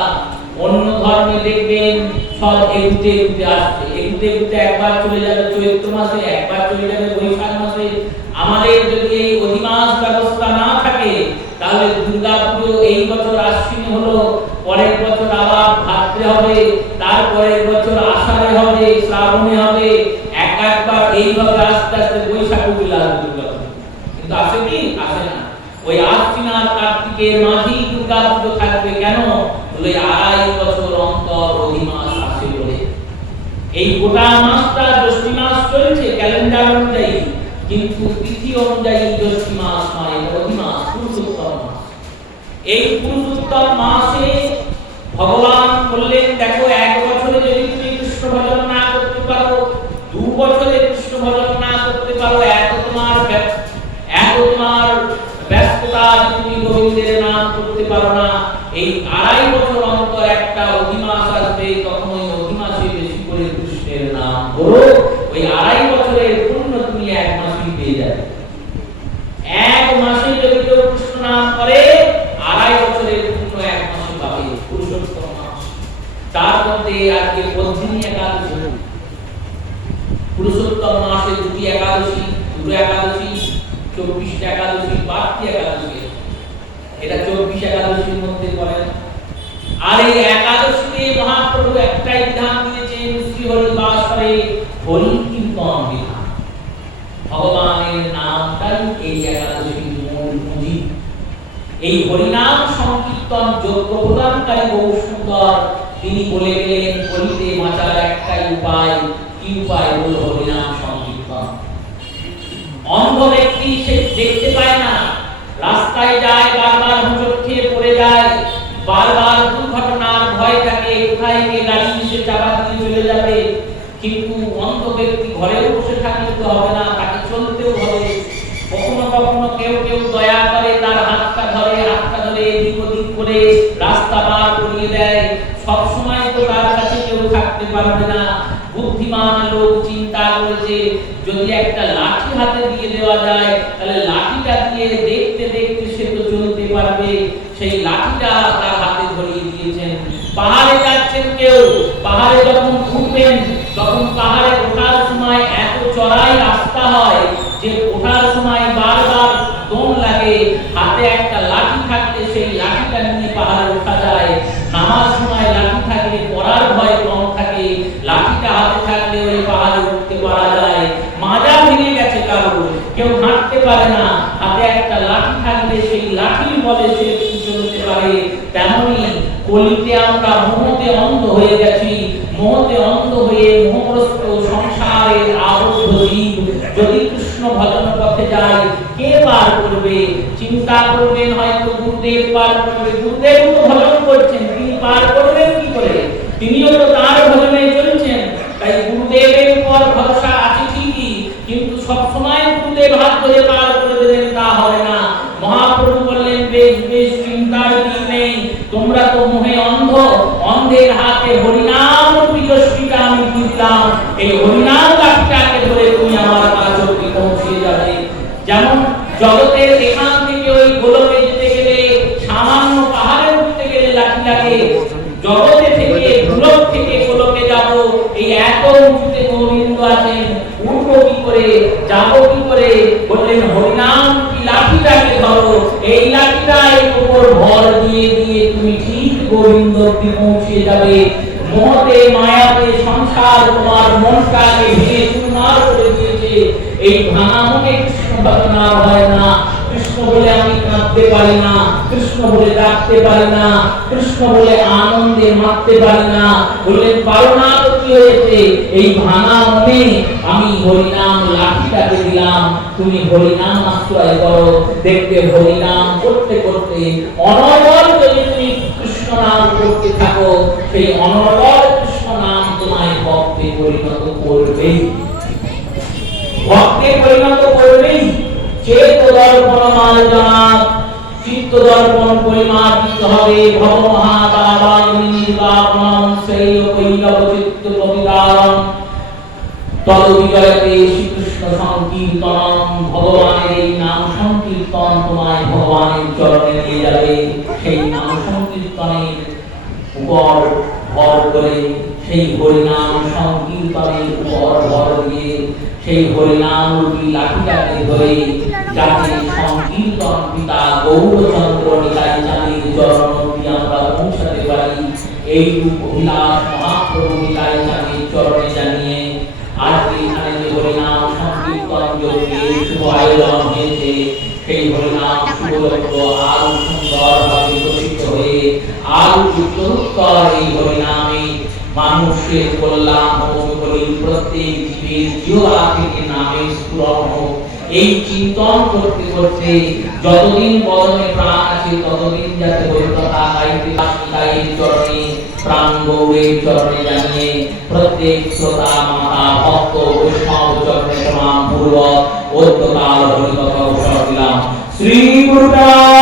অন্য ধর্মে দেখবেন সব এগুতে এগুতে আসছে, এগুতে এগুতে একবার চলে যাবে চৈত্র মাসে, একবার চলে যাবে বৈশাখ মাসে। আমাদের যদি এই অধিমাস ব্যবস্থা না থাকে, তাহলে দুর্গা পুজো এই বছর আশ্বিনে হলো, পরের বছর আবার ভাদ্রে হবে, তারপরের বছর আষাঢ়ে হবে, শ্রাবণে হবে, একবার এইভাবে আস্তে আস্তে বৈশাখে চলে আসবে দুর্গা পুজো। কিন্তু আসে কি? আসে না। ওই আশ্বিন আর কার্তিকের মাঝেই দুর্গা পুজো থাকবে। কেন? বলে 2.5 বছর অন্তর অধিমাস আসে বলে। এই গোটা মাসটা জ্যৈষ্ঠ মাস চলছে ক্যালেন্ডার অনুযায়ী, কিন্তু তিথি অনুযায়ী জ্যৈষ্ঠ মাস নয়, এটা অধিমাস, পুরুষোত্তম মাস। এই পুরুষোত্তম মাসে ভগবান বললেন দেখো, 1 বছরে যদি তুমি কৃষ্ণ ভজন না করতে পারো, 2 বছরে কৃষ্ণ ভজন না করতে পারো, এত তোমার ব্যস্ততা, তুমি গোবিন্দের নাম করতে পারো না, এই 2.5 বছর অন্তর একটা অধিমাস আসবে, তখন ওই অধিমাসে বেশি করে কৃষ্ণের নাম করো। ওই 2.5 বছরের পূর্ণ তুমি 1 মাসই পেয়ে যাবে। 1 মাসে যদি কেউ কৃষ্ণ নাম করে, 2.5 বছরের পূর্ণ 1 মাসে পাবে, পুরুষোত্তম মাস। তার মধ্যে আজকে পদ্মিনী একাদশী, পুরুষোত্তম মাসে 2টি একাদশী, দুটো একাদশী, 24 একাদশী, 12টি একাদশী। এটা 24 একাদশীর মধ্যে পড়ে। এই হরিনাম সংকীর্তন যোগ্য প্রদানকারী বহু সুন্দর তিনি বলে গেলেন কলিতে বাঁচার একটাই উপায়, কি উপায়? হলো হরিনাম সংকীর্তন। অন্ধ ব্যক্তি সে দেখতে পায় না, রাস্তায় যায় বারবার হোঁচট খেয়ে পড়ে যায়, বারবার দুর্ঘটনার ভয় থাকে, কোথায় গিয়ে গাড়ি নিচে চাপা দিয়ে চলে যাবে। কিন্তু অন্ধ ব্যক্তি ঘরেও বসে থাকলে তো হবে না, তাকে চলতেও হবে। কখনো কখনো কেউ কেউ দয়া করে তার হাতটা ধরে এদিক ওদিক করে রাস্তা পার করিয়ে দেয়। সব সময় তো তার কাছে কেউ থাকতে পারবে না। বুদ্ধিমান লোক চিন্তা করেছে যদি একটা লাঠি হাতে দিয়ে দেওয়া যায় তাহলে লাঠিটা দিয়ে দেখতে দেখতে সে তো চলতে পারবে। সেই লাঠিটা তার হাতে ধরিয়ে দিয়েছেন। পাহাড়ে যাচ্ছেন কেউ, পাহাড়ে যখন উঠবেন তখন পাহাড়ে ওঠার সময় এত চড়াই রাস্তা হয় যে ওঠার সময় বারবার দম লাগে। হাতে একটা লাঠি থাকলে সেই লাঠিটা নিয়ে পাহাড়ে ওঠা যায়। নামার সময় লাঠি থাকলে পড়ার ভয় কম থাকে, লাঠিটা হাতে থাকলে ওই পাহাড়ে উঠতে পারা যায়। মাজা ভেঙে গেছে কারো, কেউ হাঁটতে পারে না, হাতে একটা লাঠি থাকলে সেই লাঠির বলে সে চলতে পারে। তেমনি কলিতে আমরা মোহতে অন্ধ হয়ে গেছি। মোহতে অন্ধ হয়ে মোহগ্রস্ত সংসারের আবদ্ধ জীব যদি কৃষ্ণ ভজন পথে যায় কে পার করবে? চিন্তা করবেন হয়তো গুরুদেব পার করবে। গুরুদেব তো ভজন করছেন, তিনি পার করবেন কি করে? তিনিও তো তার ভজনে চলছেন। তাই গুরুদেবের উপর ভরসা আছে ঠিকই, কিন্তু সব সময় গুরুদেব হাত ধরে পার করে দেবেন তা হবে না। মহাপ্রভু বললেন বেশ বেশ চিন্তার কিছু নেই, তোমরা তো মোহে অন্ধ, অন্ধের হাতে হরিনাম বিজস্বিটা আমি দিলাম, এই হরিনাম লাঠিটাকে ধরে তুমি আমার কাছে পৌঁছে যাবে। যেমন জগতের এখান থেকে ওই গোলকে যেতে গেলে সামান্য পাহাড়ে উঠতে গেলে লাঠি লাগে, জগতে থেকে গোলক থেকে গোলকে যাব এই এত উঁচুতে গোবিন্দ আছেন, উঠবো কি করে, যাবো কি করে? বললেন হরিনাম কি লাঠিটাকে ধরো, এই লাঠিটার উপর ভর দিয়ে দিয়ে তুমি ঠিক গোবিন্দ পৌঁছে যাবে। মোহতে মায়াতে সংসার তোমার মনটাকে ভেঙে চুরমার করে দিয়েছে। এই ভাঙা মনে কৃষ্ণ ভজনা হয় না। কৃষ্ণ বলে আমি কাঁদতে পারি না, কৃষ্ণ বলে ডাকতে পারি না, কৃষ্ণ বলে আনন্দে মাততে পারি না। বললেন পারো না তো কি হয়েছে? এই ভাঙা মনে আমি হরিনাম লাঠিটাকে দিলাম, তুমি হরিনাম আশ্রয় করো। দেখবে হরিনাম করতে করতে অনবর যদি তুমি কৃষ্ণ নাম করতে থাকো, সেই অনবর কৃষ্ণ নাম তোমায় ভক্তে পরিণত করবেই, ভক্তে পরিণত করবেই। চেত দর্পণ মার্জনা, চিত্ত দর্পণ পরিমার্জিত হবে। ভব মহাদাবাগ্নি নির্বাপনম সেই কৈলব চিত্ত পবিতারম তদ বিজয়তে শ্রীকৃষ্ণ সংকীর্তনম। ভগবানের এই নাম সংকীর্তন তোমায় ভগবানের চরণে নিয়ে যাবে। সেই নাম সংকীর্তনের উপর ভর করে, সেই হরিনাম সংকীর্তনের উপর ভর দিয়ে সেই হরিনাম রূপী লাঠিটাকে ধরে যাতে সংকীর্তন পিতা গৌরচন্দ্র নিতাই চাঁদের চরণ অবধি আমরা পৌঁছাতে পারি, এই রূপ অভিলাষ মহাপ্রভু নিতাই চাঁদের চরণে জানিয়ে আজকে এখানে যে হরিনাম সংকীর্তন যজ্ঞের শুভ আয়োজন হয়েছে, সেই হরিনাম শুভযজ্ঞ আরো সুন্দরভাবে বিকশিত হয়ে আরো উত্তরোত্তর এই হরিনামে মানুষের কল্যাণ হোক, প্রত্যেক জীবের জিহ্বা থেকে নামের স্ফুরণ হোক। এই চিন্তন করতে করতে যতদিন বদনে প্রাণ আছে ততদিন যাতে হরিকথা গাইতে গাইতে চরণে প্রাণ গৌরের চরণে জানিয়ে প্রত্যেক শ্রোতা মাতা ভক্ত বৈষ্ণব চরণে প্রণাম পূর্বক অত্যকাল হরিকথা ঘোষণা দিলাম। শ্রী গুরুদেব